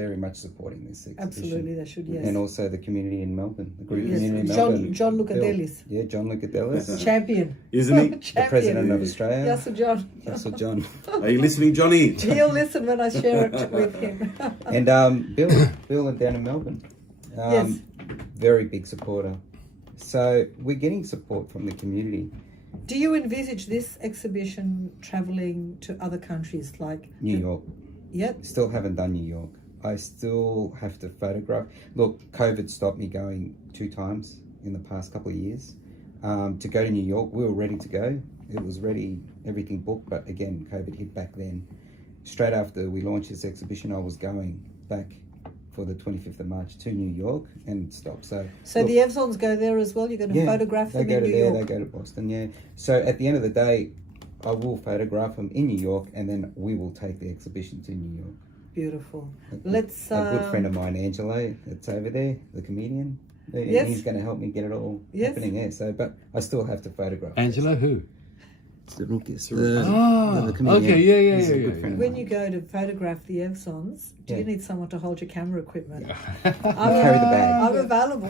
very much supporting this exhibition. Absolutely, they should, yes. And also the community in Melbourne, the Greek community in Melbourne. John Lucadelis. Yeah, John Lucadelis. Champion. Isn't he? The President of Australia. Yes, John. Yes, John. Are you listening, Johnny? He'll listen when I share it with him. And Bill down in Melbourne. Yes. Very big supporter. So we're getting support from the community. Do you envisage this exhibition traveling to other countries like New York? Yep. Still haven't done New York. I still have to photograph. Look, COVID stopped me going 2 times in the past couple of years. To go to New York, we were ready to go. It was ready, everything booked, but again, COVID hit back then. Straight after we launched this exhibition, I was going back for the 25th of March to New York and stopped. So look, the Evzones go there as well? You're going to photograph them in New York? They go to Boston, yeah. So at the end of the day, I will photograph them in New York and then we will take the exhibition to New York. Beautiful. A good friend of mine, Angelo, that's over there, the comedian. Yes. He's going to help me get it all happening there. So, but I still have to photograph. Angelo who? Sarukis. The comedian. Okay, yeah. When you go to photograph the Evzones, do you need someone to hold your camera equipment? Carry the bag. I'm available.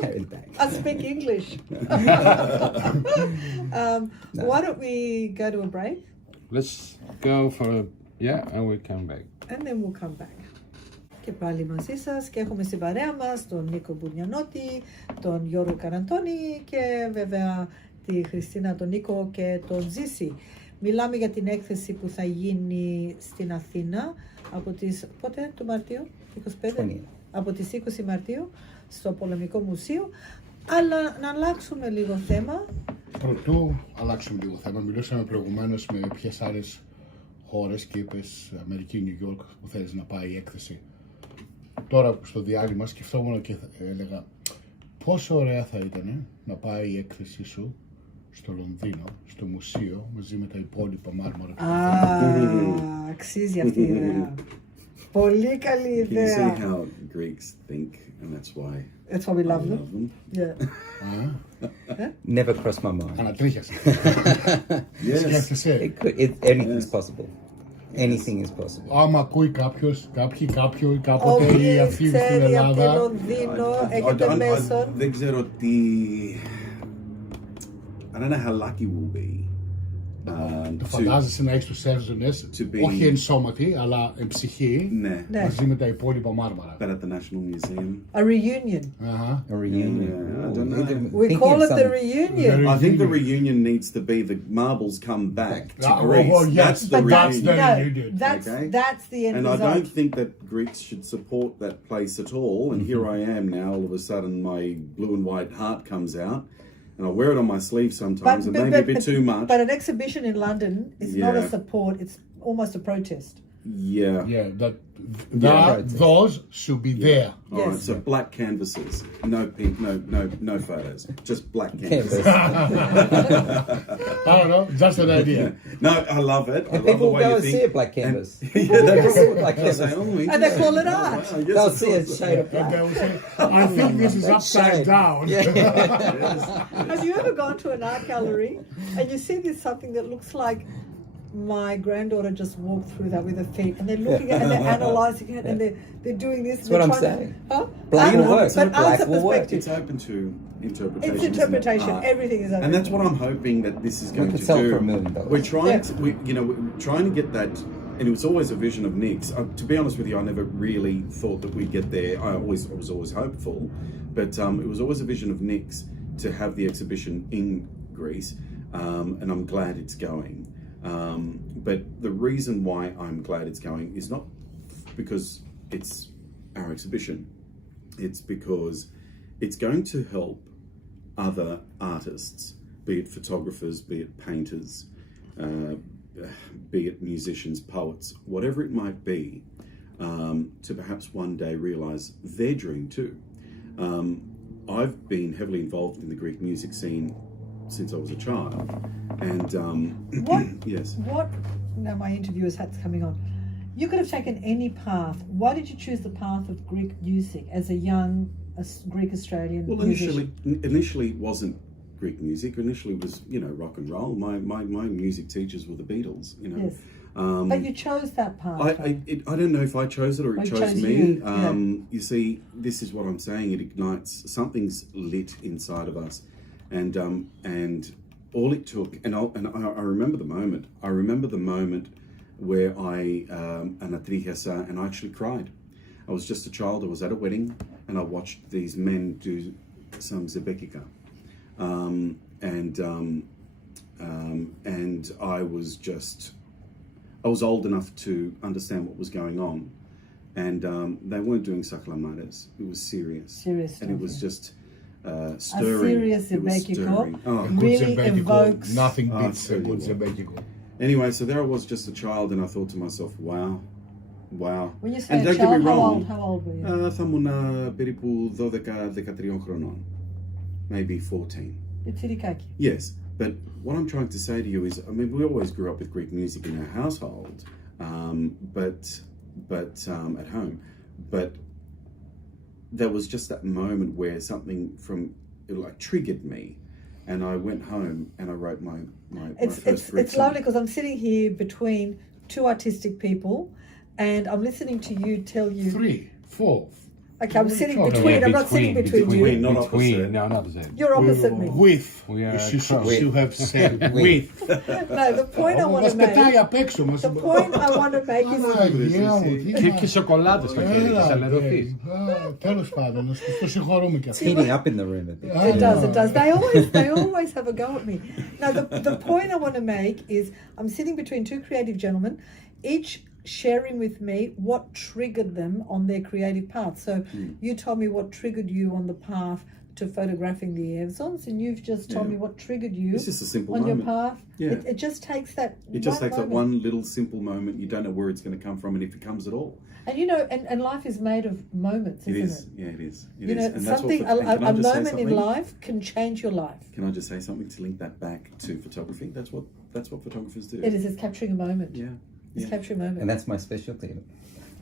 Carry the bag. I speak English. Why don't we go to a break? Let's go for and we'll come back. And then we'll come back. Και πάλι μαζί σας και έχουμε στην παρέα μας τον Νίκο Bourdaniotis, τον Γιώργο Καραντώνη και βέβαια τη Χριστίνα, τον Νίκο και τον Ζήση. Μιλάμε για την έκθεση που θα γίνει στην Αθήνα από τις, πότε του Μαρτίου, 25, από τις 20 Μαρτίου στο Πολεμικό Μουσείο. Αλλά να αλλάξουμε λίγο θέμα. Πρωτού αλλάξουμε λίγο θέμα, μιλούσαμε προηγουμένως με ποιες άλλες χώρες και είπες Αμερική, Νιου Γιόρκ που θέλεις να πάει η έκθεση. Τώρα στο διάλειμμα σκεφτόμουν και έλεγα πόσο ωραία θα ήταν να πάει η έκθεση σου στο Λονδίνο, στο μουσείο, μαζί με τα υπόλοιπα μάρμαρα. Αξίζει αυτή η ιδέα. Πολύ καλή ιδέα. You see how Greeks think, and that's why we love them. Yeah. Never crossed my mind. Ανατρίχιασα. Σκέφτεσαι. Anything's possible. Anything is possible. Άμα ακούει κάποιος, κάποτε η Αθήνα στην Ελλάδα. Από Λονδίνο, έχετε μέσον. Δεν ξέρω τι... I don't know how lucky we'll be. Το φαντάζεσαι να έχεις τους Evzones, όχι εν σώματι, αλλά εν ψυχή, μαζί με τα υπόλοιπα μάρμαρα. But at the National Museum. A reunion. A reunion. I don't know. We call it the reunion. I think the reunion needs to be the marbles come back to Greece. That's the reunion. That's the end result. And I don't think that Greeks should support that place at all. And here I am now, all of a sudden my blue and white heart comes out. And I wear it on my sleeve sometimes, and maybe a bit too much. But an exhibition in London is not a support; it's almost a protest. Yeah. Yeah, Right. those should be there. All right. Yes. So black canvases, no pink, no photos, just black canvases. Canvas. I don't know, just an idea. No, I love it. I love And the people way go you and think. see a black canvas. And, yeah, they They'll see a black they'll say, canvas. "Oh, And they call it interesting. art. Oh, wow, yes, They'll of see a course. shade of And black. they will say, I think this is upside Shade. down. Have you ever gone to an art gallery and you see there's something that looks like my granddaughter just walked through that with her feet, and they're looking at it and they're analysing it and they're doing this. That's what I'm saying. Black will work. But Black answer will work. perspective. It's open to interpretation. It's isn't it? interpretation. Art. Everything is open. And that's what I'm hoping that this is going could to sell do. for $1 million. We're trying Yeah. to, we're trying to get that, and it was always a vision of Nick's. To be honest with you, I never really thought that we'd get there. I was always hopeful, but it was always a vision of Nick's to have the exhibition in Greece, and I'm glad it's going. But the reason why I'm glad it's going is not because it's our exhibition. It's because it's going to help other artists, be it photographers, be it painters, be it musicians, poets, whatever it might be, to perhaps one day realise their dream too. I've been heavily involved in the Greek music scene since I was a child, and What? yes. What? Now my interviewer's hat's coming on. You could have taken any path. Why did you choose the path of Greek music as a young Greek Australian Well, musician? initially it wasn't Greek music. Initially it was, rock and roll. My music teachers were the Beatles, Yes. But you chose that path. I don't know if I chose it or it Or it chose chose me. you, yeah. You see, this is what I'm saying. It ignites, something's lit inside of us, and all it took, and I remember the moment. I remember the moment where I anatrichasa, and I actually cried. I was just a child. I was at a wedding, and I watched these men do some zebekika, and I was old enough to understand what was going on, and they weren't doing saklamadas. It was serious. Serious and it stuff, was yeah. just stirring. serious It was zebekiko. stirring. Oh. Really evokes. Nothing Oh, beats a tell you good what. zebekiko. Anyway, so there I was, just a child, and I thought to myself, wow. When you say And a don't get me child, wrong, how old were you? θα ήμουν περίπου 12-13 χρονών, maybe 14. Pitirikaki. Yes, but what I'm trying to say to you is, I mean, we always grew up with Greek music in our household, but at home, but there was just that moment where something triggered me, and I went home and I wrote my first Greek It's song. lovely because I'm sitting here between two artistic people, and I'm listening to you tell you. 3, 4. Okay, I'm sitting No, between. Yeah, I'm not sitting between you. Between, not opposite. No, not opposite. You're opposite me. With. We are You cross. should have said with. No, the point I want Μας to πετάει make. απ' έξω. Μας... The point I want to make is. Παναγία μου, τι Και σοκολάτες στο χέρι, θα λεδωθείς. Τέλος πάντων, το συγχωρούμε και αυτό. Heating up in the room a bit. It does. They always have a go at me. Now, the point I want to make is I'm sitting between two creative gentlemen, each sharing with me what triggered them on their creative path. So you told me what triggered you on the path to photographing the Evzones, and you've just told me what triggered you It's just a simple on moment. your path. Yeah. It just takes that. It just takes that moment. one little simple moment. You don't know where it's going to come from, and if it comes at all. And and life is made of moments, It isn't is. it? Yeah, it is. It You is. know, And that's something what, and can I a just say moment in something? life can change your life. Can I just say something to link that back to photography? That's what photographers do. It is. It's capturing a moment. Yeah. It's capturing a moment. And that's my specialty. It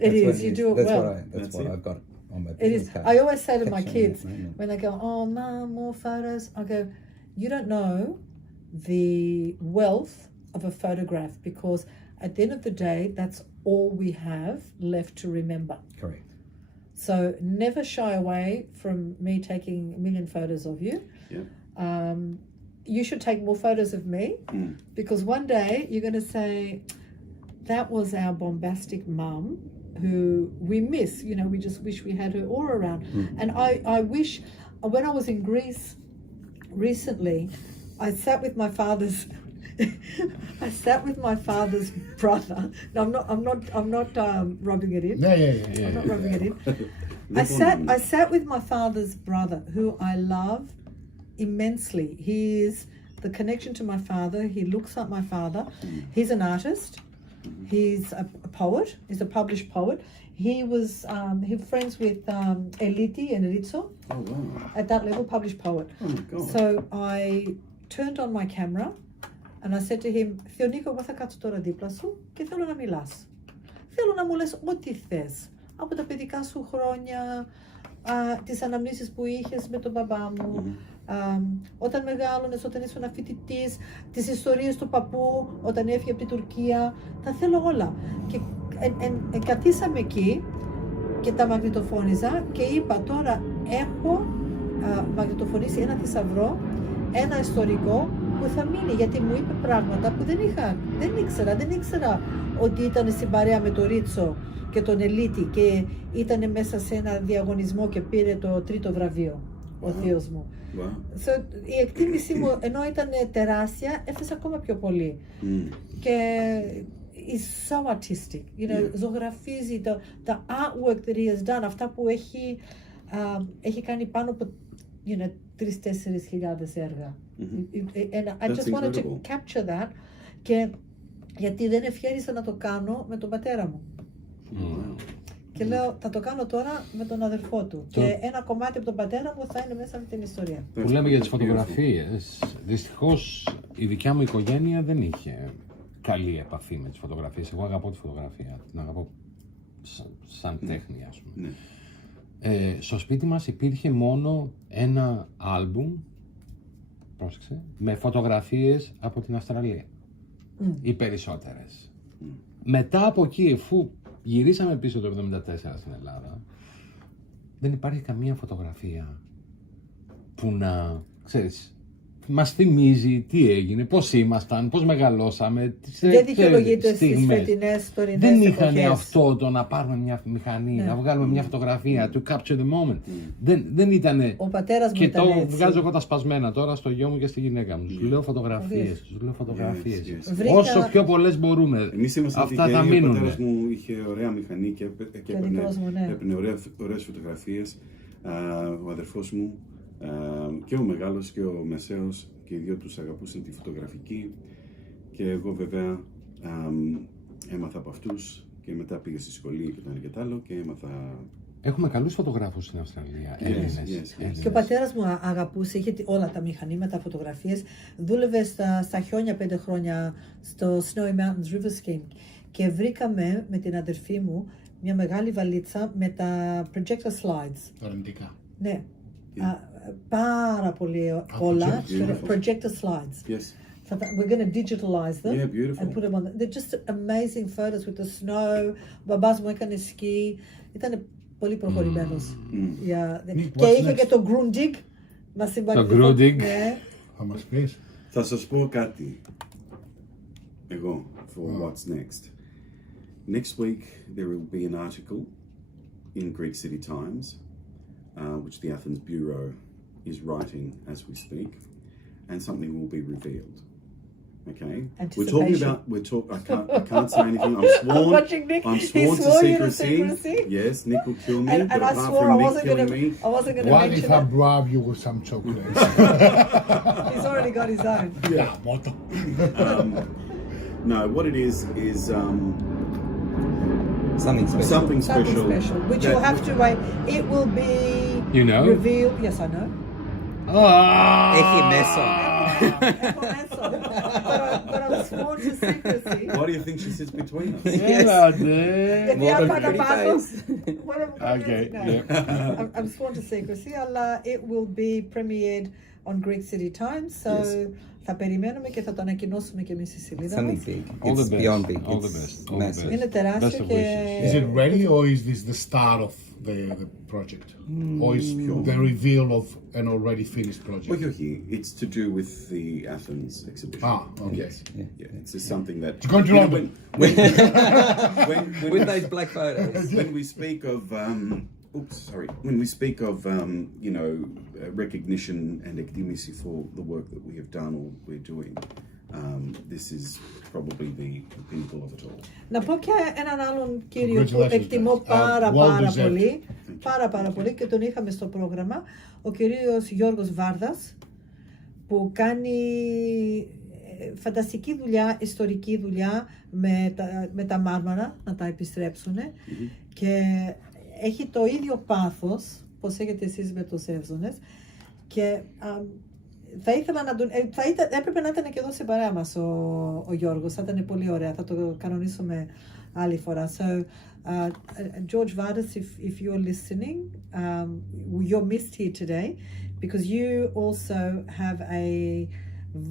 That's is. what You do it that's well. That's That's what it. I've got on my It business is. card. I always say to my Capturing kids that moment. when they go, "Oh, Mum, more photos," I go, "You don't know the wealth of a photograph, because at the end of the day, that's all we have left to remember." Correct. So never shy away from me taking a million photos of you. Yeah. You should take more photos of me, because one day you're going to say, "That was our bombastic mum who we miss. We just wish we had her aura around." And I wish, when I was in Greece recently, I sat with my father's brother. No, I'm not rubbing it in. Yeah. I'm not rubbing it in. I sat with my father's brother, who I love immensely. He is the connection to my father. He looks like my father. He's an artist. He's a poet. He's a published poet. He was friends with Eliti and Ritso. Oh, wow. At that level, published poet. Oh, my God. So I turned on my camera and I said to him, Θεονίκο, εγώ θα κάτσω τώρα δίπλα σου και θέλω να μιλάς. Θέλω να μου λες ό,τι θες. Από τα παιδικά σου χρόνια, τις αναμνήσεις που είχες με τον μπαμπά μου, όταν μεγάλωνες, όταν ήσουν φοιτητής, τις ιστορίες του παππού, όταν έφυγε από την Τουρκία. Τα θέλω όλα. Και καθίσαμε εκεί και τα μαγνητοφώνιζα και είπα τώρα έχω μαγνητοφωνήσει ένα θησαυρό, ένα ιστορικό που θα μείνει, γιατί μου είπε πράγματα που δεν ήξερα ότι ήταν στην παρέα με τον Ρίτσο και τον Ελίτη και ήταν μέσα σε ένα διαγωνισμό και πήρε το 3ο βραβείο ο θείος μου. So, η εκτίμησή μου ενώ ήταν τεράστια έφτασε ακόμα πιο πολύ και is so artistic, ζωγραφίζει τα artwork that he has done, αυτά που έχει κάνει πάνω από 3-4 χιλιάδες έργα. And I just wanted to capture that και γιατί δεν ευχαίρησα να το κάνω με τον πατέρα μου. Και λέω θα το κάνω τώρα με τον αδερφό του και ένα κομμάτι από τον πατέρα μου θα είναι μέσα από την ιστορία. Που λέμε για τις φωτογραφίες, δυστυχώς η δικιά μου οικογένεια δεν είχε καλή επαφή με τις φωτογραφίες. Εγώ αγαπώ τη φωτογραφία, την αγαπώ σαν τέχνη, ας πούμε. Στο σπίτι μας υπήρχε μόνο ένα άλμπουμ, πρόσεξε, με φωτογραφίες από την Αυστραλία. Οι περισσότερες. Μετά από εκεί, εφού γυρίσαμε πίσω το 1974 στην Ελλάδα, δεν υπάρχει καμία φωτογραφία που να, ξέρεις, μας θυμίζει τι έγινε, πώς ήμασταν, πώς μεγαλώσαμε. Δεν δικαιολογείται στις φετινές τωρινές δεν εποχές. είχαν αυτό το να πάρουμε μια μηχανή, να βγάλουμε μια φωτογραφία, to capture the moment. Δεν ήτανε. Ο πατέρας μου και ήταν το έτσι. βγάζω εγώ τα σπασμένα τώρα στο γιο μου και στη γυναίκα μου. Τους λέω φωτογραφίες, Βρήκα... Όσο πιο πολλές μπορούμε. Εμείς ήμασταν αυτά θα τυχεροί, μείνουν. ο πατέρας μου είχε ωραία μηχανή και έπαιρνε ωραίες φωτογραφίες. Ο αδερφός μου και ο μεγάλος και ο μεσαίος και οι δύο τους αγαπούσαν τη φωτογραφική και εγώ βέβαια έμαθα από αυτούς και μετά πήγα στη σχολή και το ένα και το άλλο και έμαθα. Έχουμε καλούς φωτογράφους στην Αυστραλία, Έλληνες. Και ο πατέρας μου αγαπούσε, είχε όλα τα μηχανήματα, φωτογραφίες. Δούλευε στα χιόνια 5 χρόνια στο Snowy Mountains Riverscape και βρήκαμε με την αδερφή μου μια μεγάλη βαλίτσα με τα projector slides. Τα αρνητικά. Ναι. Πάρα πολύ όλα. Projector slides. Yes. So we're going to digitalize them beautiful. and put them on. They're just amazing photos with the snow. Ο μπαμπάς μου έκανε σκι. Ήταν πολύ προχωρημένος. Και είχε και το Grundig. Το Grundig. Θα μας πεις. Θα σας πω κάτι. Εγώ, for what's next. Next week there will be an article in greekcitytimes, which the Athens Bureau is writing as we speak, and something will be revealed. Okay, we're talking about. I can't say anything. I'm sworn. I'm sworn to secrecy. Yes, Nick will kill me. And I swore I wasn't going to. What if I bribe you with some chocolates? He's already got his own. Yeah, moto. No, what it is something special. Something special. Which you'll have to wait. It will be. You know? Revealed. Yes, I know. Έχει μέσο. But I'm sworn to secrecy. Why do you think she sits between us? Γιατί άπανα πάνω. I'm sworn to secrecy, αλλά it will be premiered on Greekcitytimes, so θα περιμένουμε και θα το ανακοινώσουμε και εμείς στη σελίδα μας. All the best. Beyond big. All the best. Massive. Είναι τεράστιο και... Is it ready or is this the start of the project? Or is the reveal of an already finished project? Όχι, it's to do with the Athens exhibition. Okay. Yes. Yeah, it's just something that... It's going to London. With those black photos. When we speak of... When we speak of, recognition and εκτίμηση for the work that we have done or we're doing, this is probably the pinnacle of it all. Να πω και έναν άλλον κύριο που εκτιμώ πάρα πολύ και τον είχαμε στο πρόγραμμα, ο κύριος Γιώργος Βάρδας, που κάνει φανταστική δουλειά, ιστορική δουλειά με τα μάρμαρα, να τα επιστρέψουν. Και έχει το ίδιο πάθος, πως έχετε εσείς με τους Εύζονες. Και θα ήθελα να τον... έπρεπε να ήταν και εδώ σε παρέα μας ο Γιώργος, θα ήταν πολύ ωραία, θα το κανονίσουμε άλλη φορά. So, George Vardas, if you're listening, you're missed here today because you also have a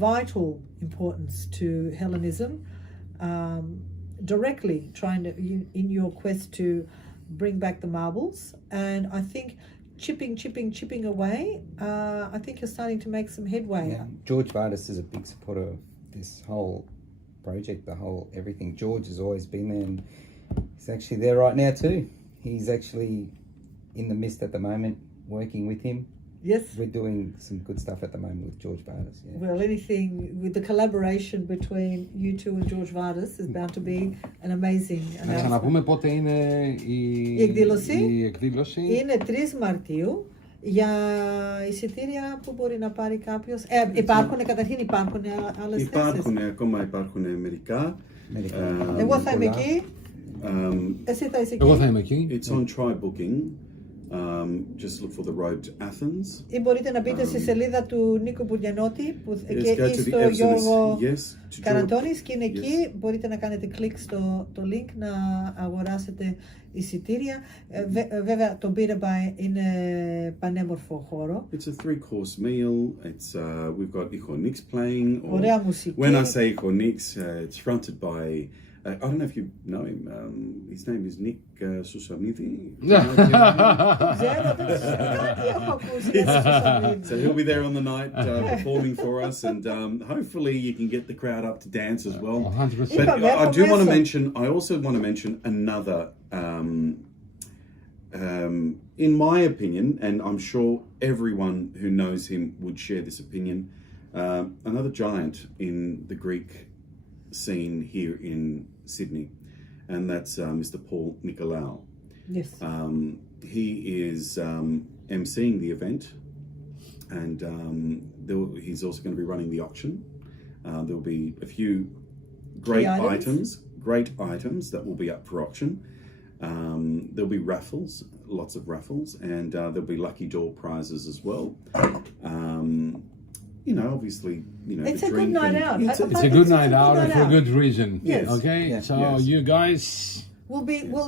vital importance to Hellenism, directly trying to, in your quest to bring back the marbles. And I think chipping away, I think you're starting to make some headway. Yeah. George Vardas is a big supporter of this whole project, the whole everything. George has always been there, and he's actually there right now too. He's actually in the midst at the moment, working with him. Yes. We're doing some good stuff at the moment with George Vardas. Yeah. Well, anything with the collaboration between you two and George Vardas is bound to be an amazing Να announcement. ξαναπούμε πότε είναι η εκδήλωση. Είναι 3 Μαρτίου για εισιτήρια που μπορεί να πάρει κάποιος. Καταρχήν υπάρχουν άλλες θέσεις. Ακόμα υπάρχουν μερικά. Εγώ θα είμαι εκεί. Εσύ θα είσαι εκεί. Εγώ θα είμαι εκεί. It's on try booking. Just look for the road to Athens. Ή μπορείτε να μπείτε στη σελίδα του Νίκο Bourdaniotis Yes, ή στο Γιώργο Karantonis και είναι εκεί. Μπορείτε να κάνετε κλικ στο link να αγοράσετε εισιτήρια. Βέβαια το Birabai είναι πανέμορφο χώρο. It's a 3-course meal. We've got Eirini playing. Ωραία μουσική. When I say Eirini, it's fronted by I don't know if you know him. His name is Nick Susamidi. So he'll be there on the night performing for us, and hopefully you can get the crowd up to dance as well. 100%. But I do want to mention. I also want to mention another. In my opinion, and I'm sure everyone who knows him would share this opinion, another giant in the Greek scene here in Sydney, and that's Mr. Paul Nicolaou. Yes. He is emceeing the event, and he's also going to be running the auction. There will be a few great items that will be up for auction. There'll be raffles, lots of raffles, and there'll be lucky draw prizes as well. You know, obviously, it's a good night out. It's a good night out and for a good reason. Yes. Okay, Yeah. so you guys. Will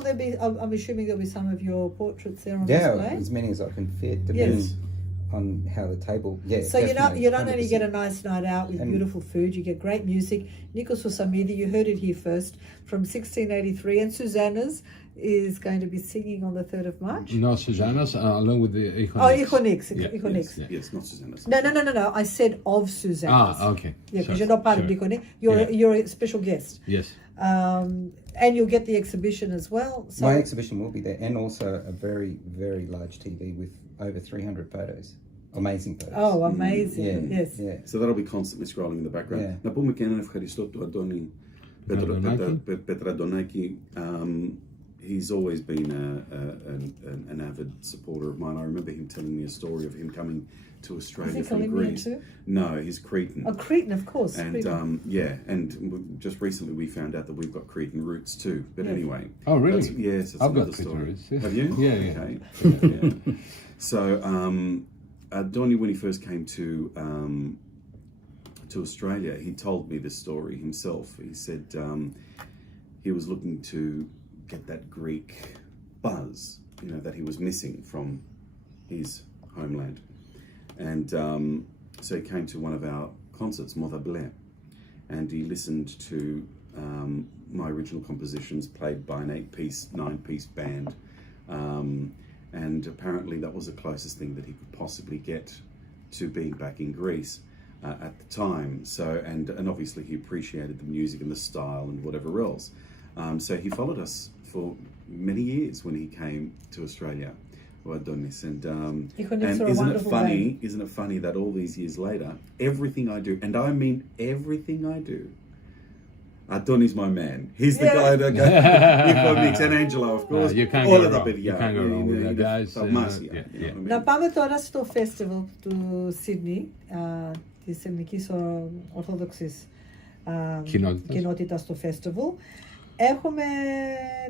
there be? I'm assuming there'll be some of your portraits there on display. As many as I can fit, depending on how the table. Yeah. So you don't only get a nice night out with beautiful food, you get great music. Nikos Susamidi, you heard it here first, from 1683, and Susanna's is going to be singing on the 3rd of March. No, Susanna's along with the Eirini. Oh, Eirini. Yes, not Susanna's. No. I said of Susanna's. Okay. Yeah, because you're not part of Eirini. You're a special guest. Yes. And you'll get the exhibition as well. So my exhibition will be there, and also a very, very large TV with over 300 photos. Amazing photos. Oh, amazing. Yeah, Yes. Yeah. So that'll be constantly scrolling in the background. Yeah. Να πούμε και έναν ευχαριστώ του Αντώνη Πετραντονάκη. He's always been an avid supporter of mine. I remember him telling me a story of him coming to Australia from Greece. Too? No, he's Cretan. Oh, Cretan, of course. And and just recently we found out that we've got Cretan roots too. But anyway. Oh, really? Yes, it's I've got another Cretan story. roots. Have you? Yeah. Okay. Yeah. So Donnie, when he first came to Australia, he told me this story himself. He said he was looking to get that Greek buzz, that he was missing from his homeland. And so he came to one of our concerts, Modablé, and he listened to my original compositions played by an 9-piece band. And apparently that was the closest thing that he could possibly get to being back in Greece at the time. So, and obviously he appreciated the music and the style and whatever else. So he followed us for many years when he came to Australia, Adonis. And isn't it funny that all these years later, everything I do, and I mean everything I do, Adonis my man. He's the guy that goes, and Angelo, of course. You can't go wrong with that, guys. Να πάμε τώρα στο festival του Sydney, της Ελληνικής Ορθόδοξης κοινότητα στο festival. Έχουμε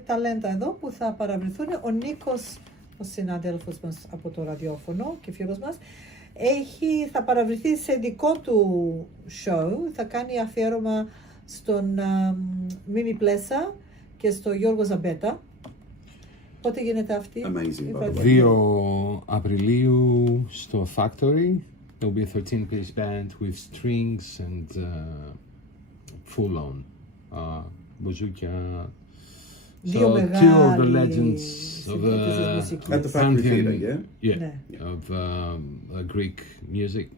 ταλέντα εδώ που θα παραβρεθούν. Ο Νίκος, ο συνάδελφος μας από το ραδιόφωνο και φίλος μας, θα παραβρεθεί σε δικό του show, θα κάνει αφιέρωμα στον Μίμη Πλέσα και στο Γιώργο Ζαμπέτα. Πότε γίνεται αυτή? 2 Απριλίου στο Factory. There will be a 13-piece band with strings and full-on μπουζούκια. Δύο two of the legends of At the Factory Theatre, of Greek music.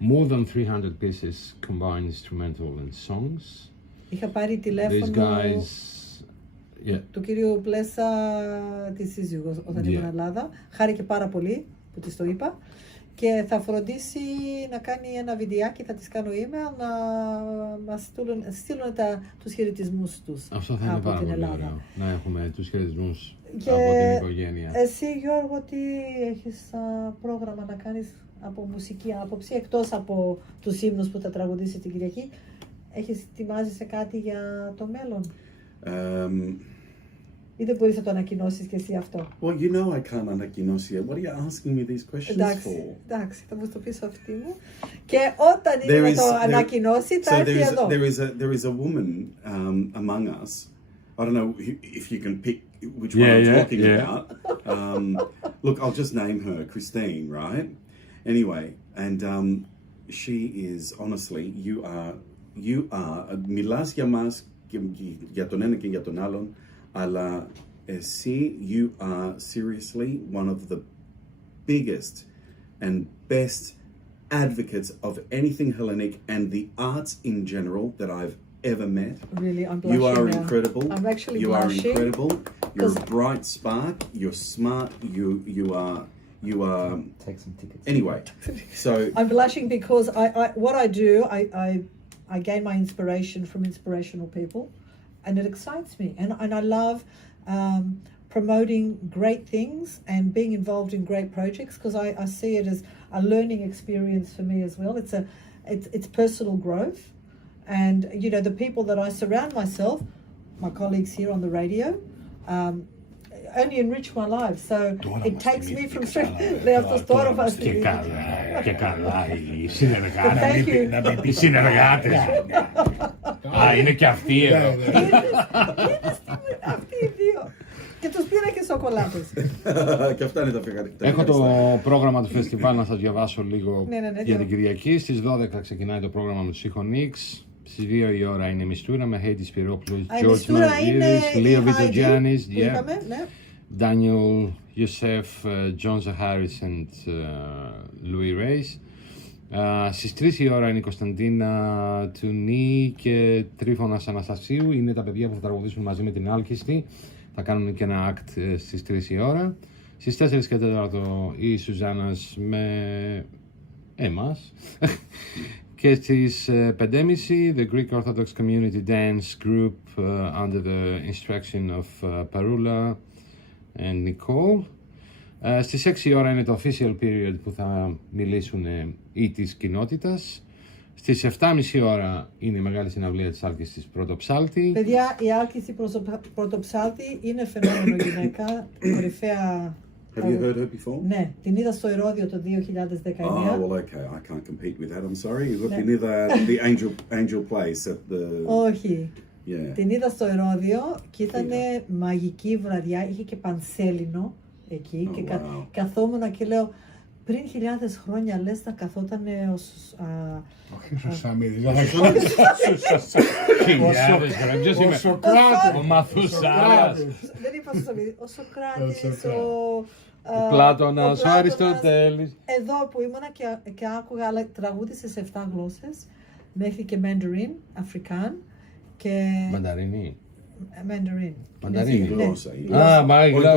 More than 300 pieces combine instrumental and songs. Είχα πάρει τηλέφωνο του κυρίου Πλέσα, τη σύζυγος, όταν ήμουν Ελλάδα. Χάρηκε πάρα πολύ που της το είπα. Και θα φροντίσει να κάνει ένα βιντεάκι, θα της κάνω email, να μας στείλουν τους χαιρετισμούς τους. Αυτό θα είναι από πάρα την πολύ Ελλάδα. ωραίο, να έχουμε τους χαιρετισμούς Και από την οικογένεια. εσύ, Γιώργο, τι έχεις πρόγραμμα να κάνεις από μουσική άποψη, εκτός από τους ύμνους που θα τραγουδήσει την Κυριακή? Ετοιμάζεσαι κάτι για το μέλλον? Ή δεν μπορείς να το ανακοινώσεις και εσύ αυτό? Well, you know I can't ανακοινώσει it. What are you asking me these questions for? Εντάξει, θα μου το πεις αυτή μου. Και όταν είναι να το ανακοινώσει, θα έρθει εδώ. There is a woman among us. I don't know if you can pick which one I'm talking about. Look, I'll just name her, Christine, right? Anyway, and she is, honestly, you are, μιλάς για μας, για τον ένα και για τον άλλον, αλλά εσύ, you are seriously one of the biggest and best advocates of anything Hellenic and the arts in general that I've ever met. Really, I'm blushing You are now. incredible. I'm actually you blushing. are incredible. You're a bright spark. You're smart. You are. Take some tickets. Anyway, so I'm blushing because what I do, I gain my inspiration from inspirational people, and it excites me. And I love promoting great things and being involved in great projects, because I see it as a learning experience for me as well. It's personal growth, and you know, the people that I surround myself, my colleagues here on the radio, only enrich my life. So it takes me from Και καλά οι συνεργάτες. Α, είναι και αυτοί εδώ. Αυτοί οι δύο. Και τους πήρα και σοκολάτες. Και αυτά είναι τα φεγγαρικά. Έχω το πρόγραμμα του φεστιβάλ να σας διαβάσω λίγο για την Κυριακή. Στις 12 ξεκινάει το πρόγραμμα με τους Ίχονίξ. Στις 2 η ώρα είναι Μιστούρα με Χέιτι Σπυρόπουλος, George Margiris, Leo Vitogiannis, Daniel Youssef, John Zaharis and Louis Reyes. Στις 3 η ώρα είναι η Κωνσταντίνα Τουνή και Τρίφωνας Αναστασίου. Είναι τα παιδιά που θα τραγουδήσουν μαζί με την Άλκιστη. Θα κάνουν και ένα act στις 3 η ώρα. Στις 4 και 4 η Σουζάνας με εμάς. Και στις 5.30 the Greek Orthodox Community Dance Group under the instruction of Parula and Nicole. Στις 6 η ώρα είναι το official period που θα μιλήσουν ή της κοινότητας. Στις 7.30 ώρα είναι η μεγάλη συναυλία της Άλκησης Πρωτοψάλτη. Παιδιά, η Άλκηση Πρωτοψάλτη είναι φαινόμενο γυναίκα, κορυφαία. Have you heard her before? Ναι, την είδα στο Ηρώδειο το 2019. Oh, well, okay. I can't compete with that. I'm sorry. Την είδα the Angel Place at the... Όχι. Yeah. Την είδα στο Ηρώδιο και ήταν μαγική βραδιά. Είχε και πανσέλινο εκεί και καθόμουν και λέω, πριν 1000 χρόνια λες να καθόταν ως... Όχι ο Σαμίδης. Χιλιάδες χρόνια. Ο Σοκράτης. Ο Μαθουσάρας. Δεν είπα ο Σαμίδης. Ο Σοκράτης, ο Πλάτωνας, ο Αριστοτέλης. Εδώ που ήμουνα και άκουγα, αλλά τραγούδισε σε 7 γλώσσες, μέχρι και Mandarin, Αφρικάν και... Μανταρίνι. Mandarin. Μανταρίνι. Γλώσσα.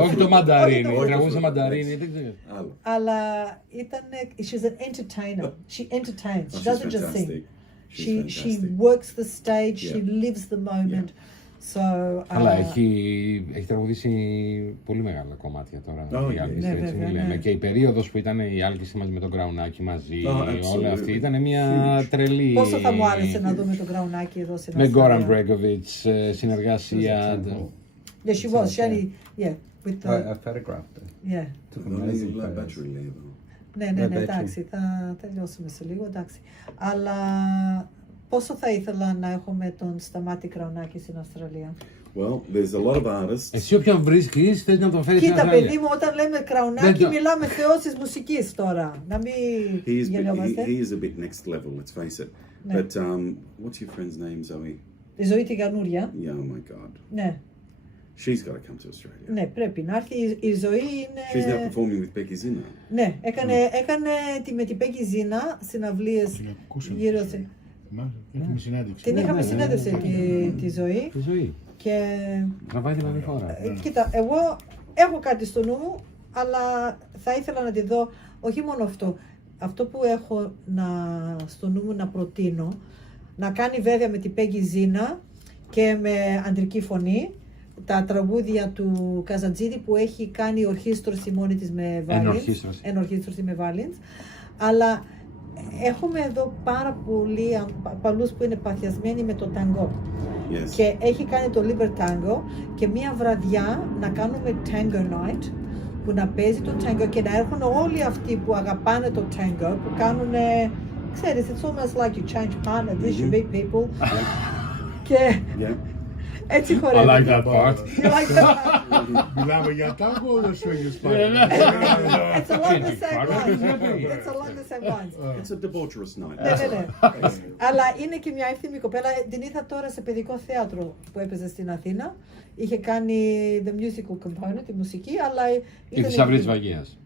Όχι το μανταρίνι. Τραγούδισε μανταρίνι, δεν ξέρω. Αλλά ήταν, she's an entertainer. She entertains. She doesn't just sing. She's She works the stage. She lives the moment. So, Αλλά έχει τραγουδήσει πολύ μεγάλα κομμάτια τώρα. Η Άλκης, έτσι λέμε. Και η περίοδος που ήταν η Άλκης μαζί με τον Κραουνάκη μαζί, όλα αυτή ήταν μια τρελή. Πόσο θα μου άρεσε να δούμε τον Κραουνάκη εδώ στην με Γκόραν Μπρέγκοβιτς, συνεργασία. Yeah, she was. Yeah, with the... I photographed her. Yeah. Took amazing photos. Ναι, εντάξει, θα τελειώσουμε σε λίγο, εντάξει. Αλλά πόσο θα ήθελα να έχουμε τον Σταμάτη Κραουνάκη στην Αυστραλία. Well, there's a lot of artists. Εσύ όποιον βρίσκεις, θες να τον φέρεις στην Κοίτα, Αυστραλία. παιδί μου, όταν λέμε Κραουνάκη, μιλάμε θεός της μουσικής τώρα. Να μην γελιόμαστε. He is a bit next level, let's face it. Ναι. But what's your friend's name, Zoe? Η Ζωή την καινούρια. Yeah, oh my God. Ναι. She's got to come to Australia. Ναι, πρέπει να έρθει. Η Ζωή είναι... She's now performing with Becky Zina. Ναι, έκανε με την Becky Zina συναυλίες γύρω σε... Έχουμε συνέντευξη. Την είχαμε συνέντευξη τη Ζωή. Τη Ζωή. Και... Τραβάει την άλλη χώρα. Κοίτα, εγώ έχω κάτι στο νου μου, αλλά θα ήθελα να τη δω, όχι μόνο αυτό. Αυτό που έχω στο νου μου να προτείνω, να κάνει βέβαια με την Becky Zina και με αντρική φωνή, τα τραγούδια του Καζατζίδη που έχει κάνει ορχήστρωση μόνη της με violins, ενορχήστρωση με violins, αλλά έχουμε εδώ πάρα πολλοί παλούς που είναι παθιασμένοι με το ταγκό. Yes. Και έχει κάνει το Liber Tango και μία βραδιά να κάνουμε Tango Night που να παίζει το Tango και να έρχονται όλοι αυτοί που αγαπάνε το Tango, που κάνουν, ξέρεις, it's almost like you change partner, this you meet people. Και έτσι χορεύει. I like that part. You like that part? Μιλάμε για τάγκο όλο σου έχεις πάρει. It's along the same lines. It's along the same lines. It's a debaucherous night. Ναι. Αλλά είναι και μια εύθυμη κοπέλα. Την είδα τώρα σε παιδικό θέατρο που έπαιζε στην Αθήνα. Είχε κάνει the musical component, τη μουσική, αλλά... Η Θησαυρή της Βαγίας.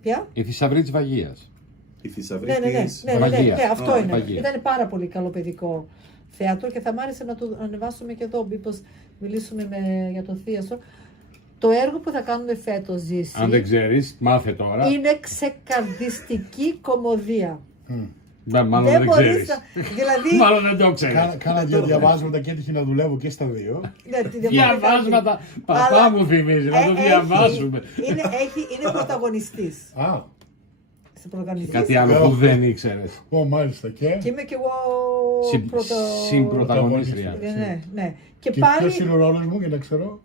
Ποια? Η Θησαυρή της Βαγίας. Η Θησαυρή της Βαγίας. Ναι, αυτό είναι. Ήταν πάρα πολύ καλό παιδικό θέατρο και θα μ' άρεσε να το ανεβάσουμε και εδώ, μήπως μιλήσουμε για το θέατρο. Το έργο που θα κάνουμε φέτος, Ζήση, αν δεν ξέρεις, μάθε τώρα. Είναι ξεκαρδιστική κομμωδία. Μάλλον δεν ξέρεις. Δηλαδή... Μάλλον δεν το ξέρεις. Κάνα δύο διαβάσματα και έτυχε να δουλεύω και στα δύο. Διαβάσματα, παπά μου θυμίζει, να το διαβάσουμε. Είναι πρωταγωνιστής. Κάτι άλλο που δεν ήξερες. Μάλιστα και... Και είμαι κι εγώ συμπρωταγωνίστρια. Ναι. Και ποιος είναι ο ρόλος μου για να ξέρω.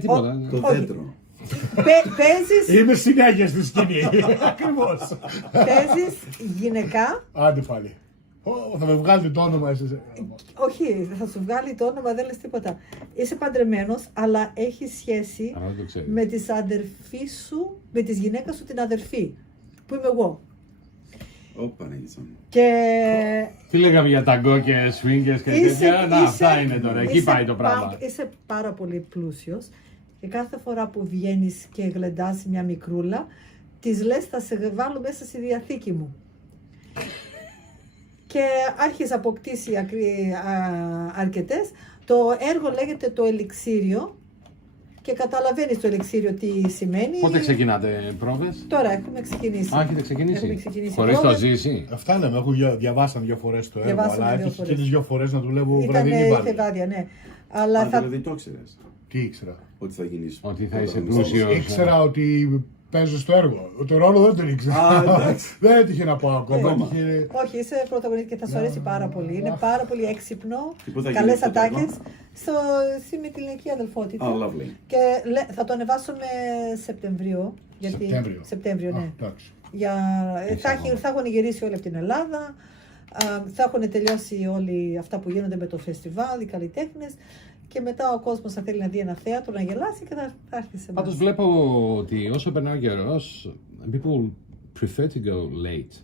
Τίποτα. Το δέντρο. Παίζεις... Είμαι συνέχεια στη σκηνή. Ακριβώς. Παίζεις γυναικά. Άντε πάλι. Θα με βγάλει το όνομα εσύ. Όχι, θα σου βγάλει το όνομα, δεν λες τίποτα. Είσαι παντρεμένος, αλλά έχει σχέση με τις αδερφή σου, με τις γυναίκες σου την αδερφή, που είμαι εγώ. Και... Τι λέγαμε για ταγκό και swingers και τέτοια. Να, αυτά είναι τώρα, εκεί πάει το πράγμα. Είσαι πάρα πολύ πλούσιος και κάθε φορά που βγαίνεις και γλεντάς μια μικρούλα, της λες θα σε βάλω μέσα στη διαθήκη μου. Και άρχισε να αποκτήσει αρκετές. Το έργο λέγεται το ελιξίριο και καταλαβαίνεις το ελιξίριο τι σημαίνει. Πότε ξεκινάτε πρόβες? Τώρα έχουμε ξεκινήσει. Έχετε ξεκινήσει. Χωρίς το Ζήση. Αυτά λέμε, έχω διαβάσει 2 φορές το έργο, αλλά έτυχε και τις 2 φορές να δουλεύω βραδινή βάρδια. Βάδια, ναι. Αλλά δηλαδή το ήξερες? Τι ήξερα? Ότι θα γίνεις... Ότι θα είσαι πλούσιος. Ήξερα ότι παίζω στο έργο. Το ρόλο δεν τον ήξερα. Δεν έτυχε να πω ακόμα. Όχι, είσαι πρωταγωνιστή και θα σου αρέσει πάρα πολύ. Είναι πάρα πολύ έξυπνο. Καλές ατάκες. Με την ηλικία αδελφότητα. Και θα το ανεβάσουμε Σεπτέμβριο. Σεπτέμβριο, ναι. Θα έχουν γυρίσει όλοι από την Ελλάδα. Θα έχουν τελειώσει όλοι αυτά που γίνονται με το φεστιβάλ, οι καλλιτέχνες. Και μετά ο κόσμος θα θέλει να δει ένα θέατρο, να γελάσει και θα έρθει σε εμάς. Πάντως βλέπω ότι όσο περνάει ο καιρός, people prefer to go late,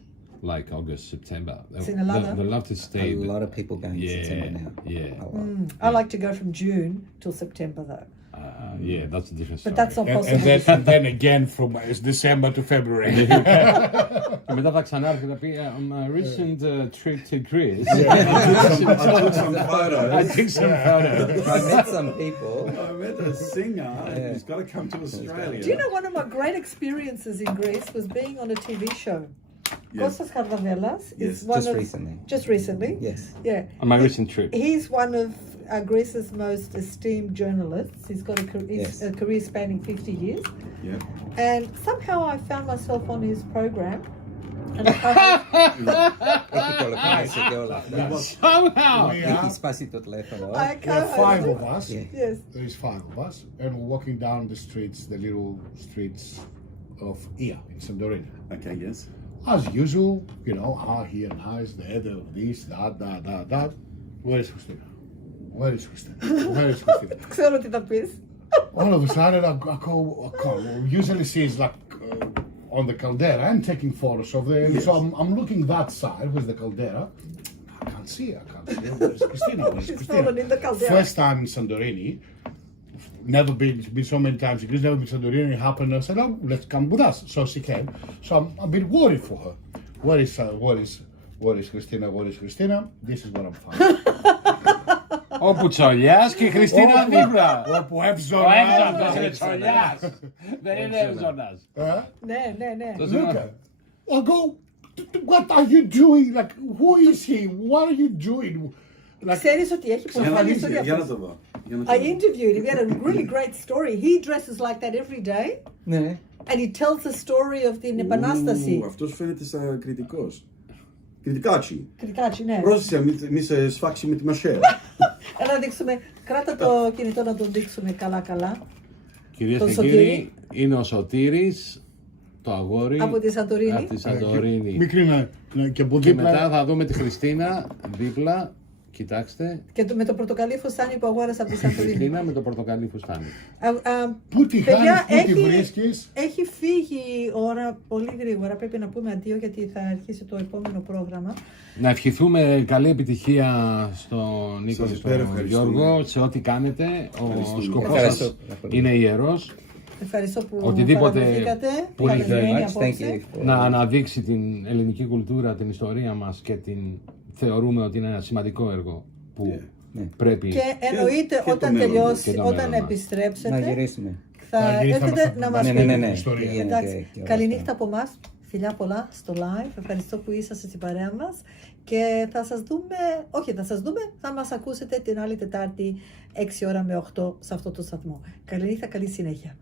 like August, September. Στην Ελλάδα. They love to stay. A lot of people go in September now. Yeah. I like to go from June till September though. Yeah, that's a different story. But that's not possible. And then again from December to February. Και μετά θα ξανάρθει να πει on a recent trip to Greece. I took some photos. I met some people. I met a singer who's got to come to Australia. Do you know one of my great experiences in Greece was being on a TV show? Kostas Kardavelas is Yes, one just of recently. just recently. Yes. Yeah. On my recent trip. He's one of Greece's most esteemed journalists. He's got Yes. a career spanning 50 years. Yeah. And somehow I found myself on his program. And Έχει κολοκάνησε και όλα αυτά. Somehow! Έχει σπάσει το τηλέφωνο. I There are co-hosted. 5 of us. Yeah. Yes. There is 5 of us, and we're walking down the streets, the little streets of Ia in Santorini. Okay, yes. As usual, you know, here, nice, there, this, that. Where is Christina? Where is Christina? Where is Christina? Ξέρω τι θα πεις. All of a sudden, I go. Usually she's like on the caldera and taking photos of the. Yes. So I'm looking that side with the caldera. I can't see her. Where's Christina? Where's She's Christina? fallen in the caldera. First time in Santorini. Never been so many times in Greece. Never been to Santorini. It happened. I said, "Oh, let's come with us." So she came. So I'm a bit worried for her. Where is Christina? Where is Christina? This is what I'm finding. Ο Πουτσολιάς και η Χριστίνα δίπλα. Όπου Ο Evzone. Εύζωνας είναι Τσολιάς. Δεν είναι Εύζωνας. Ναι. Look at. I go. What are you doing? Like, who is he? What are you doing? Like, Ξέρεις ότι έχει πολύ καλή ιστορία. Για να αυτός. το δω. Για να το I δω. interviewed him. He had a really great story. He dresses like that every day. Ναι. And he tells the story of την Επανάσταση. Αυτός φαίνεται σαν κριτικός. Κριτικάτσι. Κριτικάτσι, ναι. Πρόσεχε, μη σε σφάξει με τη μασέρα. Έλα να δείξουμε. Κράτα το κινητό να τον δείξουμε καλά. Κυρίες Τον και Σωτήρη. κύριοι, είναι ο Σωτήρης, το αγόρι Από τη Σαντορίνη. από τη Σαντορίνη. μικρή και από Και δίπλα. μετά θα δούμε τη Χριστίνα δίπλα. Κοιτάξτε, Και με το πορτοκαλί φουστάνι που αγόρασα από τη η Σαντορίνη. Χριστίνα με το πορτοκαλί φουστάνι. Πού τη Παιδιά, χάνεις, πού τη βρίσκεις. έχει φύγει η ώρα πολύ γρήγορα. Πρέπει να πούμε αντίο γιατί θα αρχίσει το επόμενο πρόγραμμα. Να ευχηθούμε καλή επιτυχία στον Νίκο και Σας στον ευχαριστούμε. Γιώργο σε ό,τι κάνετε. Ο Ευχαριστούμε. σκοπός Ευχαριστώ. σας είναι ιερός. Ευχαριστώ που Οτιδήποτε παρακολουθήκατε. που είναι Καλεσμένοι Thank απόψε. you. να αναδείξει την ελληνική κουλτούρα, την ιστορία μας και την θεωρούμε ότι είναι ένα σημαντικό έργο που πρέπει Και εννοείται και το όταν μέλλον τελειώσει, και το μέλλον όταν μας. Να επιστρέψετε, γυρίσουμε. θα έρθετε να μας Ναι, πείτε. ναι, ναι. Ιστορία. Τι γίνεται Εντάξει, και όλα καληνύχτα αυτά. από εμάς. Φιλιά πολλά στο live. Ευχαριστώ που είσαστε στην παρέα μας. Και θα σας δούμε, θα μας ακούσετε την άλλη Τετάρτη 6 ώρα με 8 σε αυτό το σταθμό. Καληνύχτα, καλή συνέχεια.